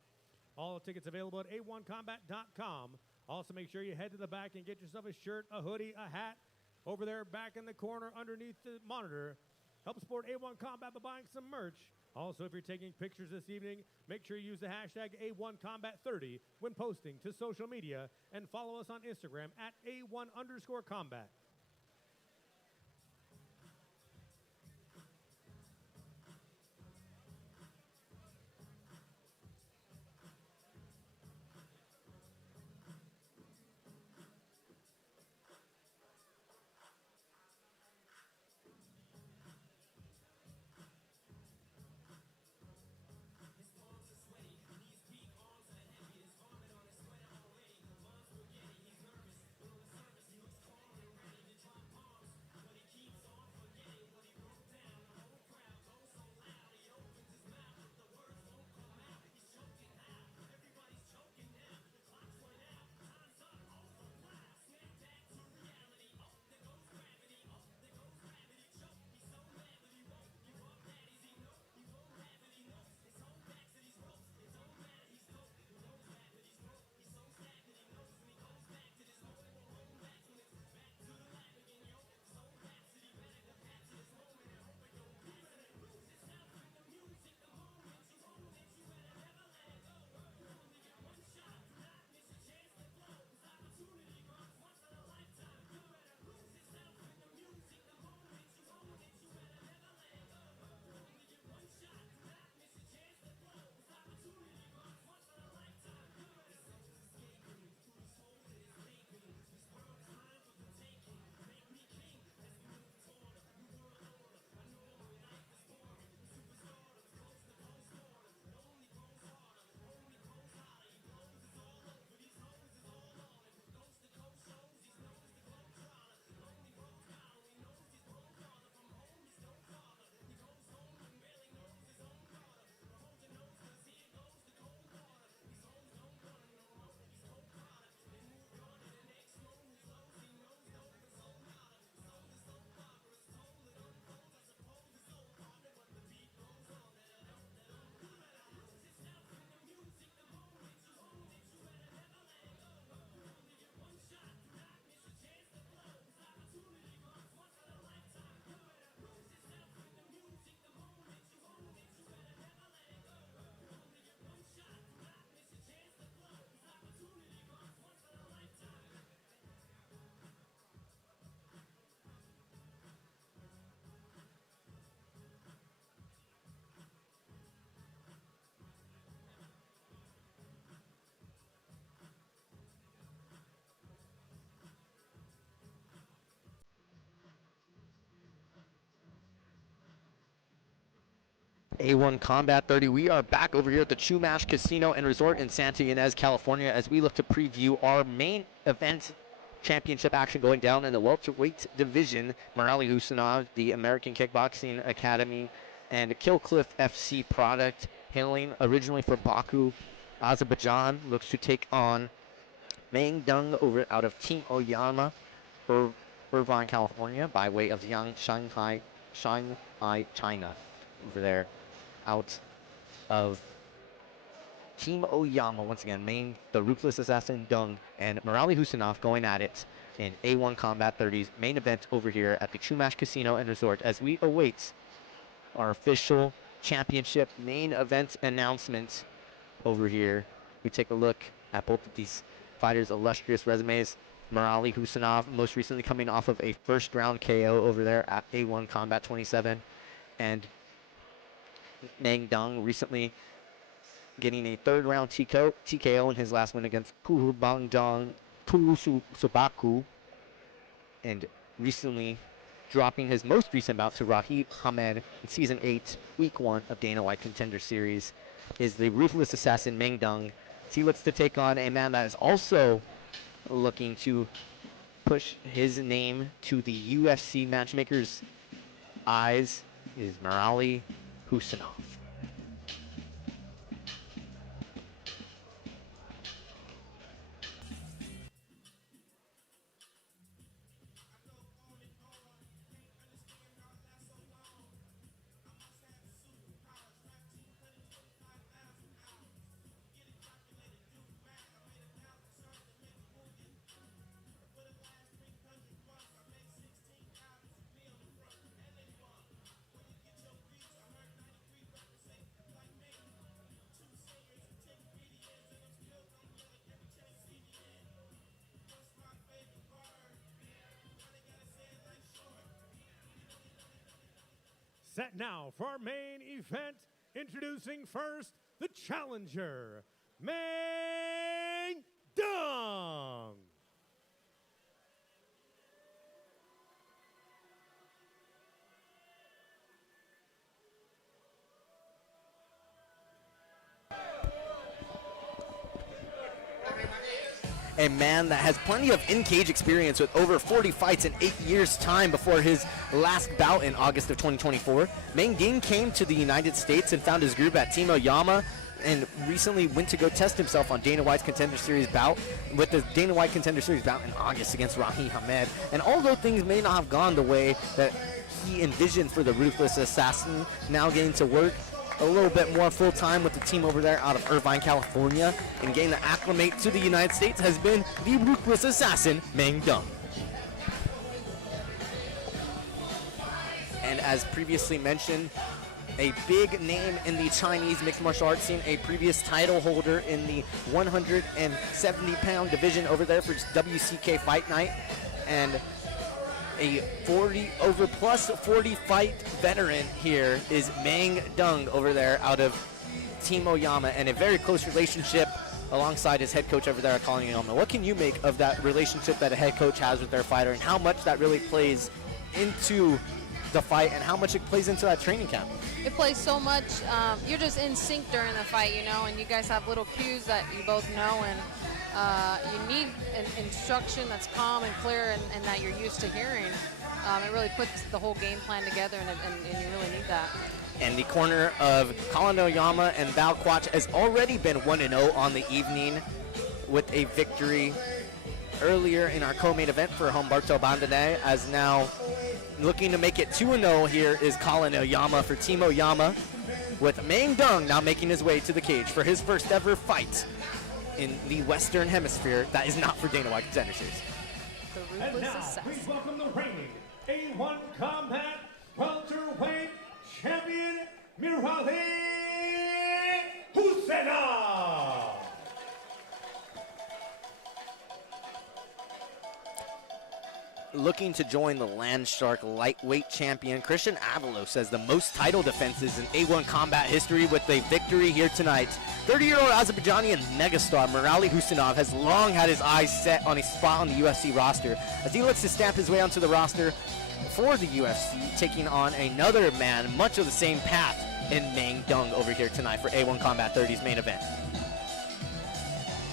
All tickets available at a1combat.com. Also, make sure you head to the back and get yourself a shirt, a hoodie, a hat over there back in the corner underneath the monitor. Help support A1 Combat by buying some merch. Also, if you're taking pictures this evening, make sure you use the hashtag A1Combat30 when posting to social media and follow us on Instagram at A1_combat. A1 Combat 30. We are back over here at the Chumash Casino and Resort in Santa Ynez, California, as we look to preview our main event championship action going down in the welterweight division. Merali Huseynov, the American Kickboxing Academy and Killcliff FC product, hailing originally from Baku, Azerbaijan, looks to take on Meng Dung over out of Team Oyama, Irvine, California, by way of Shanghai, China, over there, out of Team Oyama, once again, the Ruthless Assassin Dung and Merali Huseynov going at it in A1 Combat 30's main event over here at the Chumash Casino and Resort as we await our official championship main event announcement over here. We take a look at both of these fighters' illustrious resumes. Merali Huseynov, most recently coming off of a first-round KO over there at A1 Combat 27. And Meng Dong recently getting a third-round TKO in his last win against Puhubangdong Subaku. And recently dropping his most recent bout to Rahib Hamed in Season 8, Week 1 of Dana White Contender Series, is the ruthless assassin Meng Dong. He looks to take on a man that is also looking to push his name to the UFC matchmakers' eyes, is Merali Huseynov. Set now for our main event. Introducing first, the challenger, Meng Dong. A man that has plenty of in-cage experience with over 40 fights in 8 years' time before his last bout in August of 2024. Meng Dong came to the United States and found his groove at Team Oyama and recently went to go test himself on Dana White's Contender Series bout with the Dana White Contender Series bout in August against Rahib Hamed. And although things may not have gone the way that he envisioned for the ruthless assassin, now getting to work a little bit more full-time with the team over there out of Irvine, California, and getting to acclimate to the United States has been the ruthless assassin, Meng Dong. And as previously mentioned, a big name in the Chinese mixed martial arts scene, a previous title holder in the 170-pound division over there for WCK Fight Night, and a 40 fight veteran here is Meng Dong over there out of Team Oyama, and a very close relationship alongside his head coach over there at Calling Oyama. What can you make of that relationship that a head coach has with their fighter, and how much that really plays into the fight and how much it plays into that training camp? It plays so much. You're just in sync during the fight, you know, and you guys have little cues that you both know, and you need an instruction that's calm and clear and that you're used to hearing. It really puts the whole game plan together, and you really need that. And the corner of Colin Oyama and Bao Quach has already been 1-0 on the evening with a victory earlier in our co-main event for Humberto Bandane, as now looking to make it 2-0 here is Colin Oyama for Team Oyama, with Meng Dong now making his way to the cage for his first ever fight in the Western Hemisphere that is not for Dana White Contender Series. The And ruthless now, assassin. please welcome the reigning A1 Combat Welterweight Champion, Merali Huseynov. Looking to join the Land Shark lightweight champion, Christian Avalos has the most title defenses in A1 combat history with a victory here tonight. 30-year-old Azerbaijani megastar Merali Huseynov has long had his eyes set on a spot on the UFC roster as he looks to stamp his way onto the roster for the UFC, taking on another man much of the same path in Meng Dong over here tonight for A1 Combat 30's main event.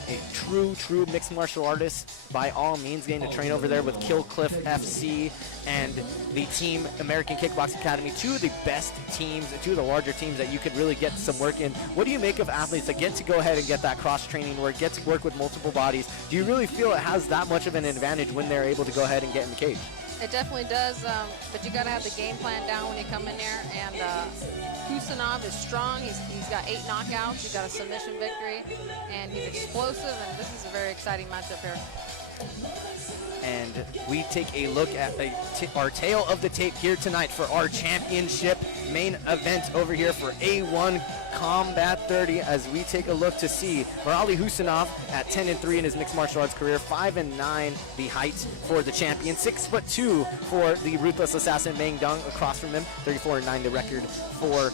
A true mixed martial artist by all means, getting to train over there with Kill Cliff FC and the Team American Kickbox Academy, two of the best teams, two of the larger teams that you could really get some work in. What do you make of athletes that get to go ahead and get that cross-training work, get to work with multiple bodies? Do you really feel it has that much of an advantage when they're able to go ahead and get in the cage? It definitely does, but you got to have the game plan down when you come in there. And Huseynov is strong. He's got 8 knockouts. He's got a submission victory, and he's explosive. And this is a very exciting matchup here. And we take a look at our tail of the tape here tonight for our championship main event over here for A1 Combat 30, as we take a look to see Murali Huseynov at 10-3 in his mixed martial arts career, 5'9" the height for the champion, 6'2" for the ruthless assassin Meng Dung across from him, 34-9 the record for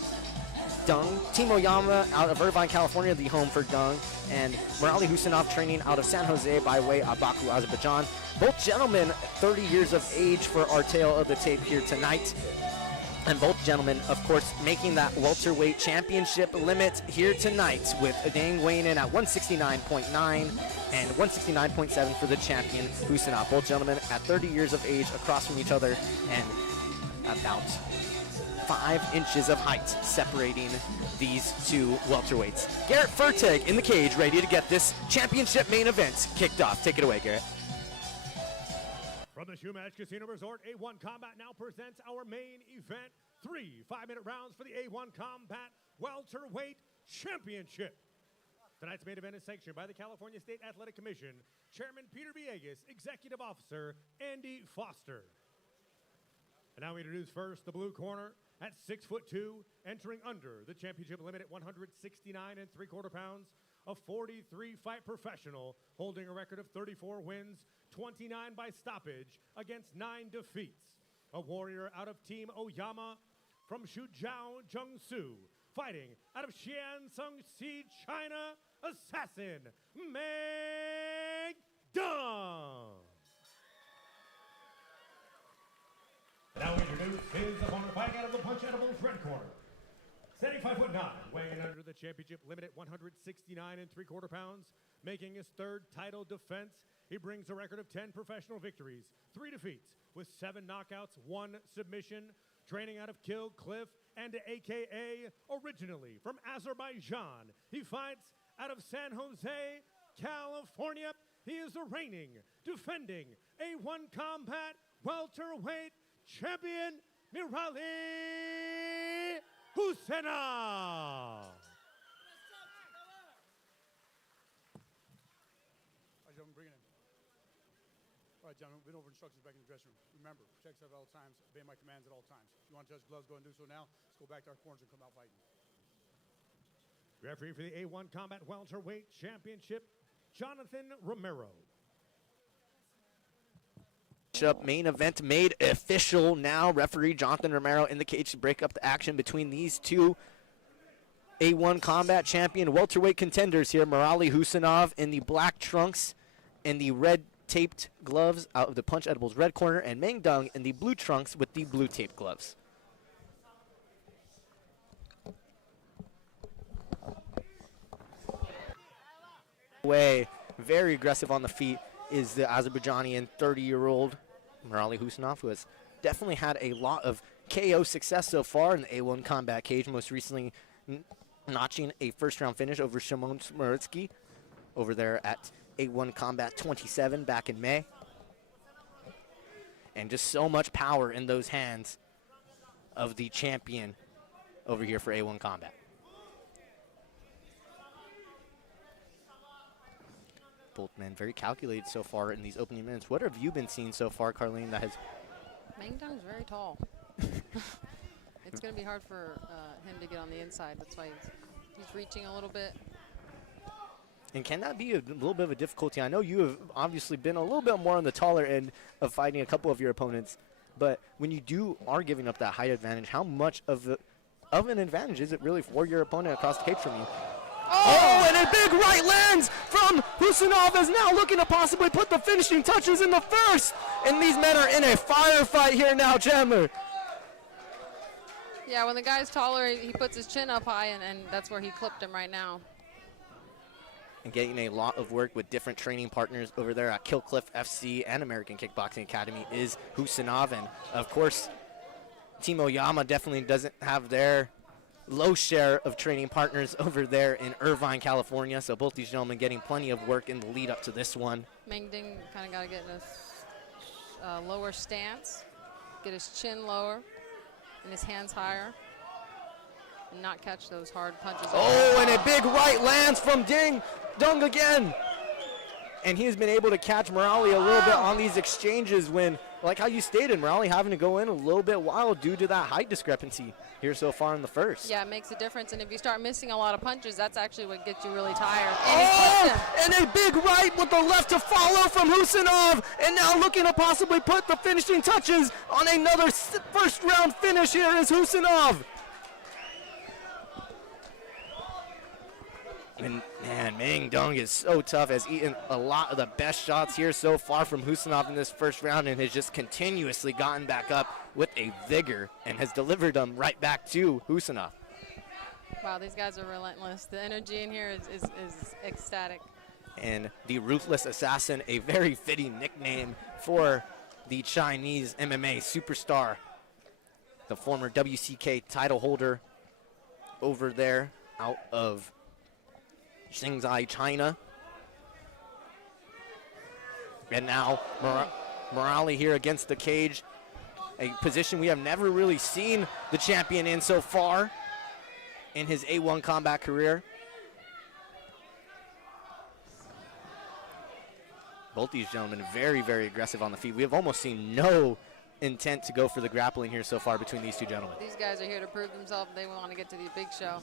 Dung. Timo Yama out of Irvine, California, the home for Dung, and Murali Huseynov training out of San Jose by way of Baku, Azerbaijan. Both gentlemen 30 years of age for our tail of the tape here tonight. And both gentlemen, of course, making that welterweight championship limit here tonight, with Adang weighing in at 169.9 and 169.7 for the champion Huseynov. Both gentlemen at 30 years of age across from each other, and about 5 inches of height separating these two welterweights. Garrett Fertig in the cage, ready to get this championship main event kicked off. Take it away, Garrett. From the Shoematch Casino Resort, A1 Combat now presents our main event. 3 5-minute rounds for the A1 Combat Welterweight Championship. Tonight's main event is sanctioned by the California State Athletic Commission, Chairman Peter Villegas, Executive Officer Andy Foster. And now we introduce first the blue corner at 6'2", entering under the championship limit at 169 3/4 pounds, a 43-fight professional holding a record of 34 wins, 29 by stoppage against 9 defeats. A warrior out of Team Oyama from Suzhou, Jiangsu, fighting out of Xiansengxi, China, assassin Meng Dung. Now we introduce his opponent, fighting out of the Punch Edibles red corner. Standing 5'9", weighing in under the championship limit at 169 3/4 pounds, making his 3rd title defense. He brings a record of 10 professional victories, 3 defeats, with 7 knockouts, 1 submission. Training out of Kill Cliff and AKA originally from Azerbaijan. He fights out of San Jose, California. He is the reigning, defending A1 Combat Welterweight Champion, Murali Huseynov. All right, gentlemen, bring it in. All right, gentlemen, been over instructions back in the dressing room. Remember, check yourself at all times, obey my commands at all times. If you want to touch gloves, go and do so now. Let's go back to our corners and come out fighting. Referee for the A1 Combat Welterweight Championship, Jonathan Romero. Main event made official now. Referee Jonathan Romero in the cage to break up the action between these two A1 Combat Champion welterweight contenders here. Murali Huseynov in the black trunks and the red taped gloves out of the Punch Edibles red corner, and Meng Dung in the blue trunks with the blue taped gloves. Very aggressive on the feet is the Azerbaijani and 30-year-old Murali Huseynov, who has definitely had a lot of KO success so far in the A1 Combat cage, most recently notching a first-round finish over Shimon Smoritsky over there at A1 Combat 27 back in May. And just so much power in those hands of the champion over here for A1 Combat. Both men very calculated so far in these opening minutes. What have you been seeing so far, Carlene, that has... Meng Dung's very tall. It's going to be hard for him to get on the inside. That's why he's reaching a little bit. And can that be a little bit of a difficulty? I know you have obviously been a little bit more on the taller end of fighting a couple of your opponents, but when you are giving up that height advantage, how much of an advantage is it really for your opponent across the cage from you? Oh, and a big right lands from Huseynov, is now looking to possibly put the finishing touches in the first. And these men are in a firefight here now, Chandler. Yeah, when the guy's taller, he puts his chin up high, and that's where he clipped him right now. And getting a lot of work with different training partners over there at Kill Cliff FC and American Kickboxing Academy is Huseynov. And, of course, Team Oyama definitely doesn't have their low share of training partners over there in Irvine, California. So both these gentlemen getting plenty of work in the lead up to this one. Meng Dung kind of got to get in a lower stance, get his chin lower and his hands higher, and not catch those hard punches. Oh, and a big right lands from Dung again. and he's been able to catch Morali a little bit on these exchanges when, like how you stated, Morali having to go in a little bit wild due to that height discrepancy here so far in the first. Yeah, it makes a difference, and if you start missing a lot of punches, that's actually what gets you really tired. And a big right with the left to follow from Huseynov, and now looking to possibly put the finishing touches on another first round finish here is Huseynov. And man, Meng Dong is so tough, has eaten a lot of the best shots here so far from Huseynov in this first round, and has just continuously gotten back up with a vigor and has delivered them right back to Huseynov. Wow, these guys are relentless. The energy in here is ecstatic. And the Ruthless Assassin, a very fitting nickname for the Chinese MMA superstar, the former WCK title holder over there out of Shanghai, China. And now Morali here against the cage, a position we have never really seen the champion in so far in his A1 combat career. Both these gentlemen very, very aggressive on the feet. We have almost seen no intent to go for the grappling here so far between these two gentlemen. These guys are here to prove themselves. They want to get to the big show.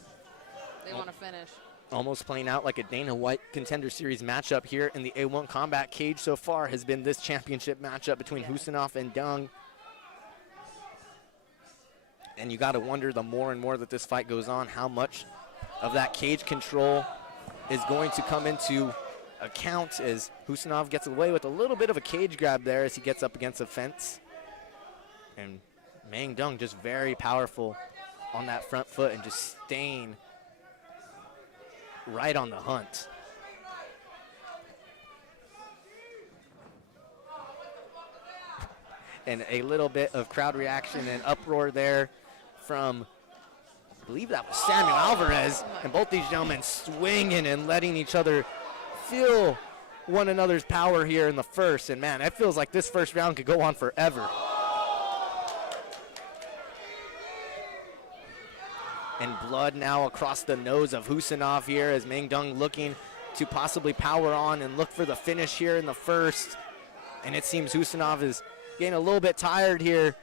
They want to finish. Almost playing out like a Dana White Contender Series matchup here in the A1 combat cage so far has been this championship matchup between Huseynov and Dong. And you got to wonder, the more and more that this fight goes on, how much of that cage control is going to come into account as Huseynov gets away with a little bit of a cage grab there as he gets up against the fence. And Meng Dong just very powerful on that front foot and just staying right on the hunt. And a little bit of crowd reaction and uproar there from, I believe that was Samuel Alvarez, and both these gentlemen swinging and letting each other feel one another's power here in the first. And man, it feels like this first round could go on forever. And blood now across the nose of Huseynov here as Meng Dong looking to possibly power on and look for the finish here in the first. And it seems Huseynov is getting a little bit tired here.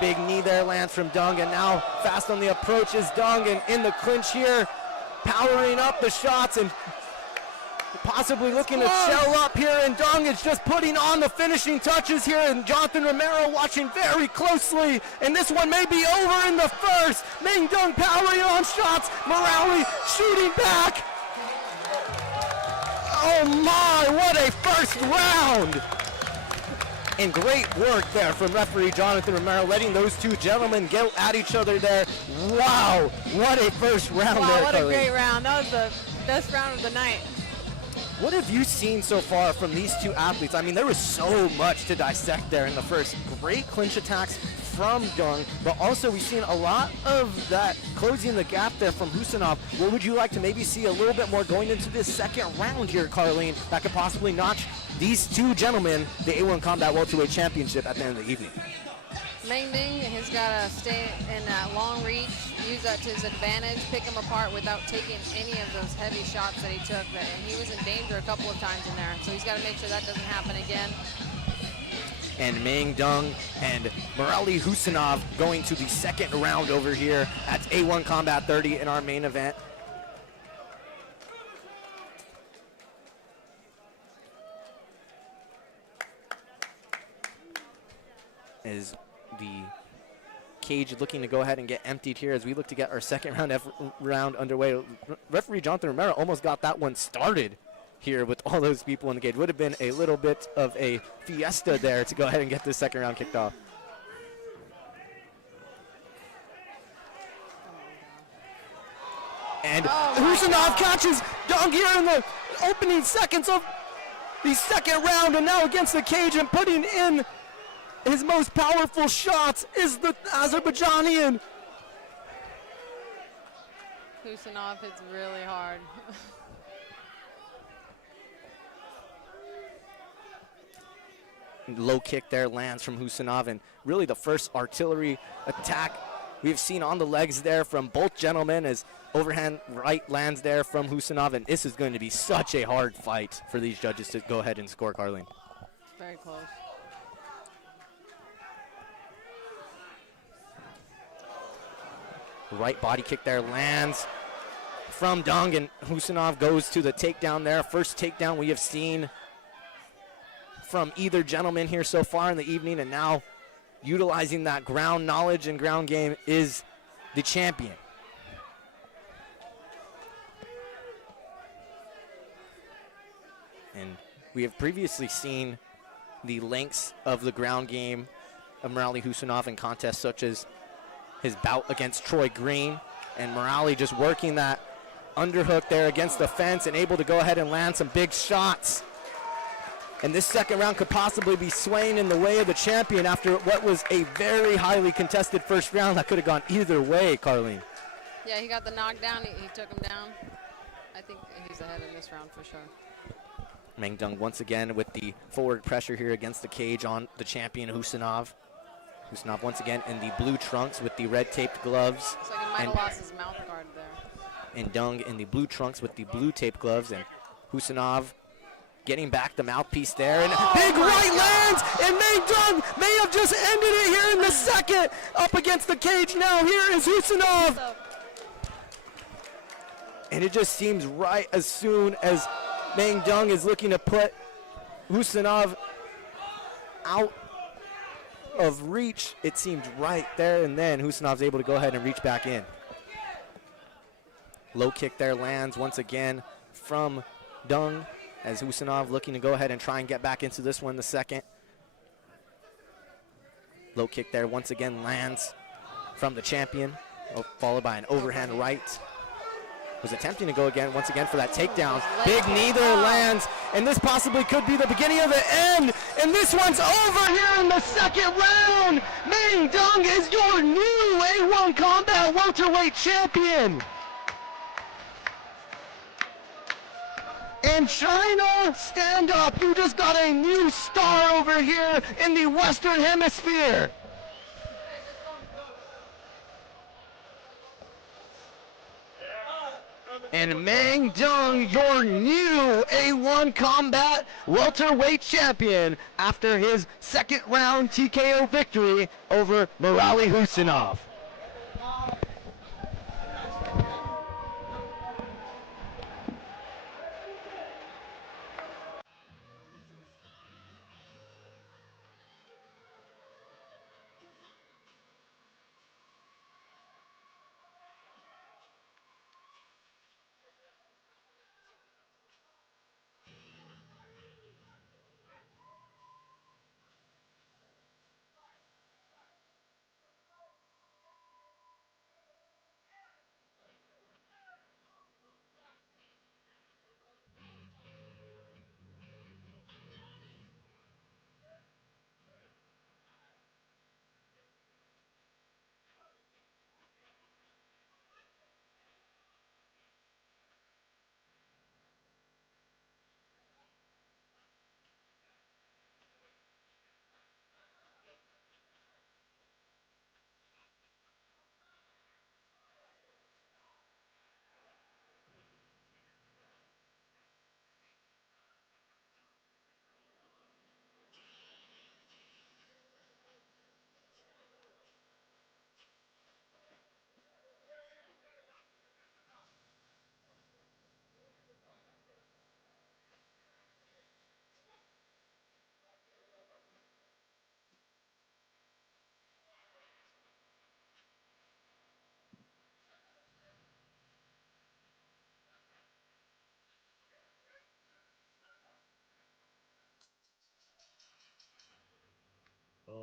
Big knee there lands from Dong, and now fast on the approach is Dong, and in the clinch here, powering up the shots and possibly looking to shell up here, and Dong is just putting on the finishing touches here, and Jonathan Romero watching very closely, and this one may be over in the first. Meng Dong powering on shots, Morali shooting back. Oh my, what a first round! And great work there from referee Jonathan Romero, letting those two gentlemen get at each other there. Wow, what a first round there, What Carly. a great round. That was the best round of the night. What have you seen so far from these two athletes? I mean, there was so much to dissect there in the first. Great clinch attacks from Dong, but also we've seen a lot of that closing the gap there from Huseynov. What would you like to maybe see a little bit more going into this second round here, Carlene, that could possibly notch these two gentlemen the A1 Combat Welterweight Championship at the end of the evening? Meng Dong has got to stay in that long reach, use that to his advantage, pick him apart without taking any of those heavy shots that he took. And he was in danger a couple of times in there, so he's got to make sure that doesn't happen again. And Meng Dong and Morali Huseynov going to the second round over here at A1 Combat 30 in our main event. Is the cage looking to go ahead and get emptied here as we look to get our second round underway. Referee Jonathan Romero almost got that one started here with all those people in the cage. Would have been a little bit of a fiesta there to go ahead and get this second round kicked off. And Huseynov catches Dong here in the opening seconds of the second round, and now against the cage and putting in his most powerful shots is the Azerbaijanian. Huseynov hits really hard. Low kick there lands from Huseynov, and really the first artillery attack we've seen on the legs there from both gentlemen as overhand right lands there from Huseynov, and this is going to be such a hard fight for these judges to go ahead and score, Carlene. Very close. Right body kick there lands from Dung, and Huseynov goes to the takedown there. First takedown we have seen from either gentleman here so far in the evening, and now utilizing that ground knowledge and ground game is the champion. And we have previously seen the lengths of the ground game of Murali Huseynov in contests such as his bout against Troy Green, and Murali just working that underhook there against the fence and able to go ahead and land some big shots. And this second round could possibly be swaying in the way of the champion after what was a very highly contested first round that could have gone either way, Carlene. Yeah, he got the knockdown. He took him down. I think he's ahead in this round for sure. Meng Dung once again with the forward pressure here against the cage on the champion Huseynov. Huseynov once again in the blue trunks with the red taped gloves. Looks like he might have lost his mouth guard there. And Dung in the blue trunks with the blue taped gloves, and Huseynov getting back the mouthpiece there, and big right lands, and Meng Dung may have just ended it here in the second. Up against the cage now, here is Huseynov. And it just seems right as soon as Meng Dung is looking to put Huseynov out of reach, it seemed right there and then Huseynov's able to go ahead and reach back in. Low kick there lands once again from Dung as Huseynov looking to go ahead and try and get back into this one the second. Low kick there once again lands from the champion, followed by an overhand right. Was attempting to go again, once again for that takedown. Big knee there lands, and this possibly could be the beginning of the end. And this one's over here in the second round. Meng Dung is your new A1 Combat Welterweight champion. And China, stand up. You just got a new star over here in the Western Hemisphere. And Meng Dung, your new A1 Combat Welterweight champion after his second round TKO victory over Murali Huseynov.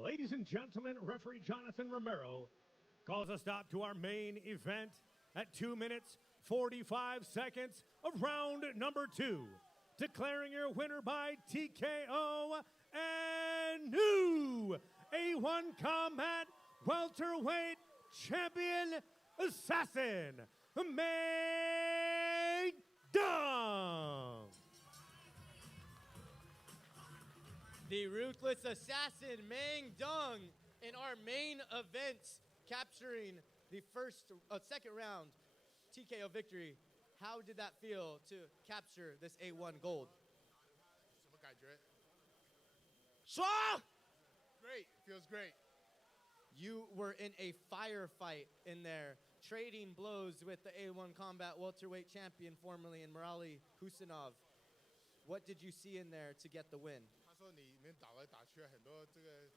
Ladies and gentlemen, referee Jonathan Romero calls a stop to our main event at 2 minutes, 45 seconds of round number 2. Declaring your winner by TKO and new A1 Combat Welterweight champion assassin, Meng Dung. The ruthless assassin, Meng Dung, in our main event, capturing the second round TKO victory. How did that feel to capture this A1 gold? 什么感觉？爽! Great, feels great. You were in a firefight in there, trading blows with the A1 Combat Welterweight champion formerly in Huseynov. What did you see in there to get the win? 他说你们打来打去很多这个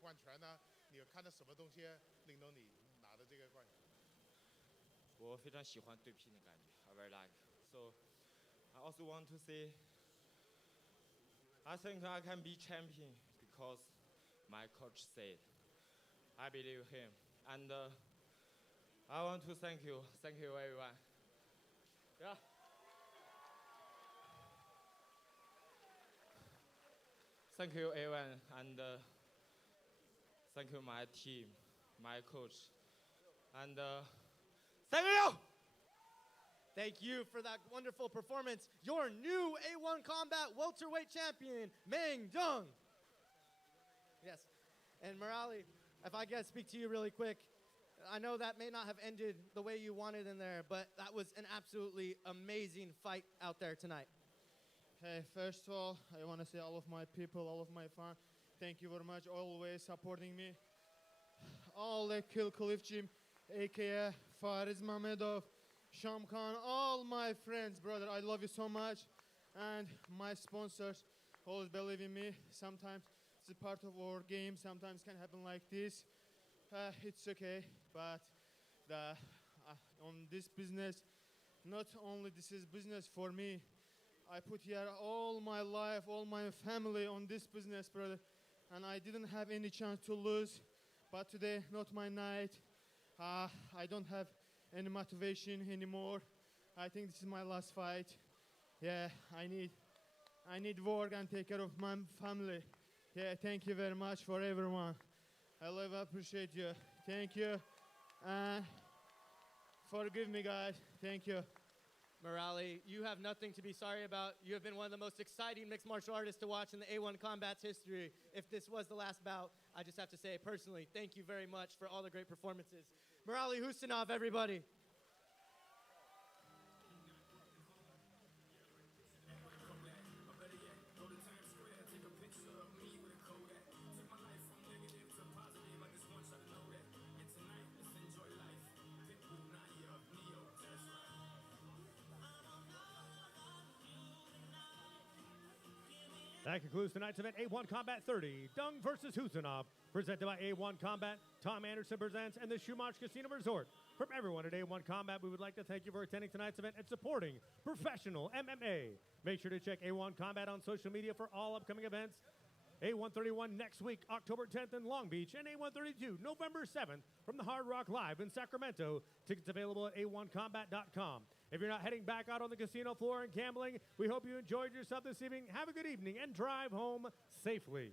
换拳呢，你有看到什么东西令到你拿的这个冠军？我非常喜欢对拼的感觉 I very like. So I also want to say I think I can be champion because my coach said I believe him. And I want to thank you everyone. Yeah. Thank you everyone and thank you my team, my coach, and thank you! Thank you for that wonderful performance. Your new A1 Combat Welterweight champion, Meng Dong. Yes, and Morali, if I can speak to you really quick, I know that may not have ended the way you wanted in there, but that was an absolutely amazing fight out there tonight. Hey, first of all, I want to say all of my people, all of my fans, thank you very much, always supporting me. All the Kill Khalif Gym, aka Fariz Mamedov, Sham Khan, all my friends, brother, I love you so much. And my sponsors always believe in me. Sometimes it's a part of our game, sometimes can happen like this. It's okay, but on this business, not only this is business for me, I put here all my life, all my family on this business, brother, and I didn't have any chance to lose, but today, not my night. I don't have any motivation anymore. I think this is my last fight. Yeah, I need work and take care of my family. Yeah, thank you very much for everyone. I love, appreciate you. Thank you. Forgive me, guys. Thank you. Morali, you have nothing to be sorry about. You have been one of the most exciting mixed martial artists to watch in the A1 Combat's history. If this was the last bout, I just have to say personally, thank you very much for all the great performances. Morali Huseynov, everybody. That concludes tonight's event, A1 Combat 30, Dung versus Huseynov, presented by A1 Combat, Tom Anderson Presents, and the Shumach Casino Resort. From everyone at A1 Combat, we would like to thank you for attending tonight's event and supporting professional MMA. Make sure to check A1 Combat on social media for all upcoming events. A131 next week, October 10th in Long Beach, and A132 November 7th from the Hard Rock Live in Sacramento. Tickets available at a1combat.com. If you're not heading back out on the casino floor and gambling, we hope you enjoyed yourself this evening. Have a good evening and drive home safely.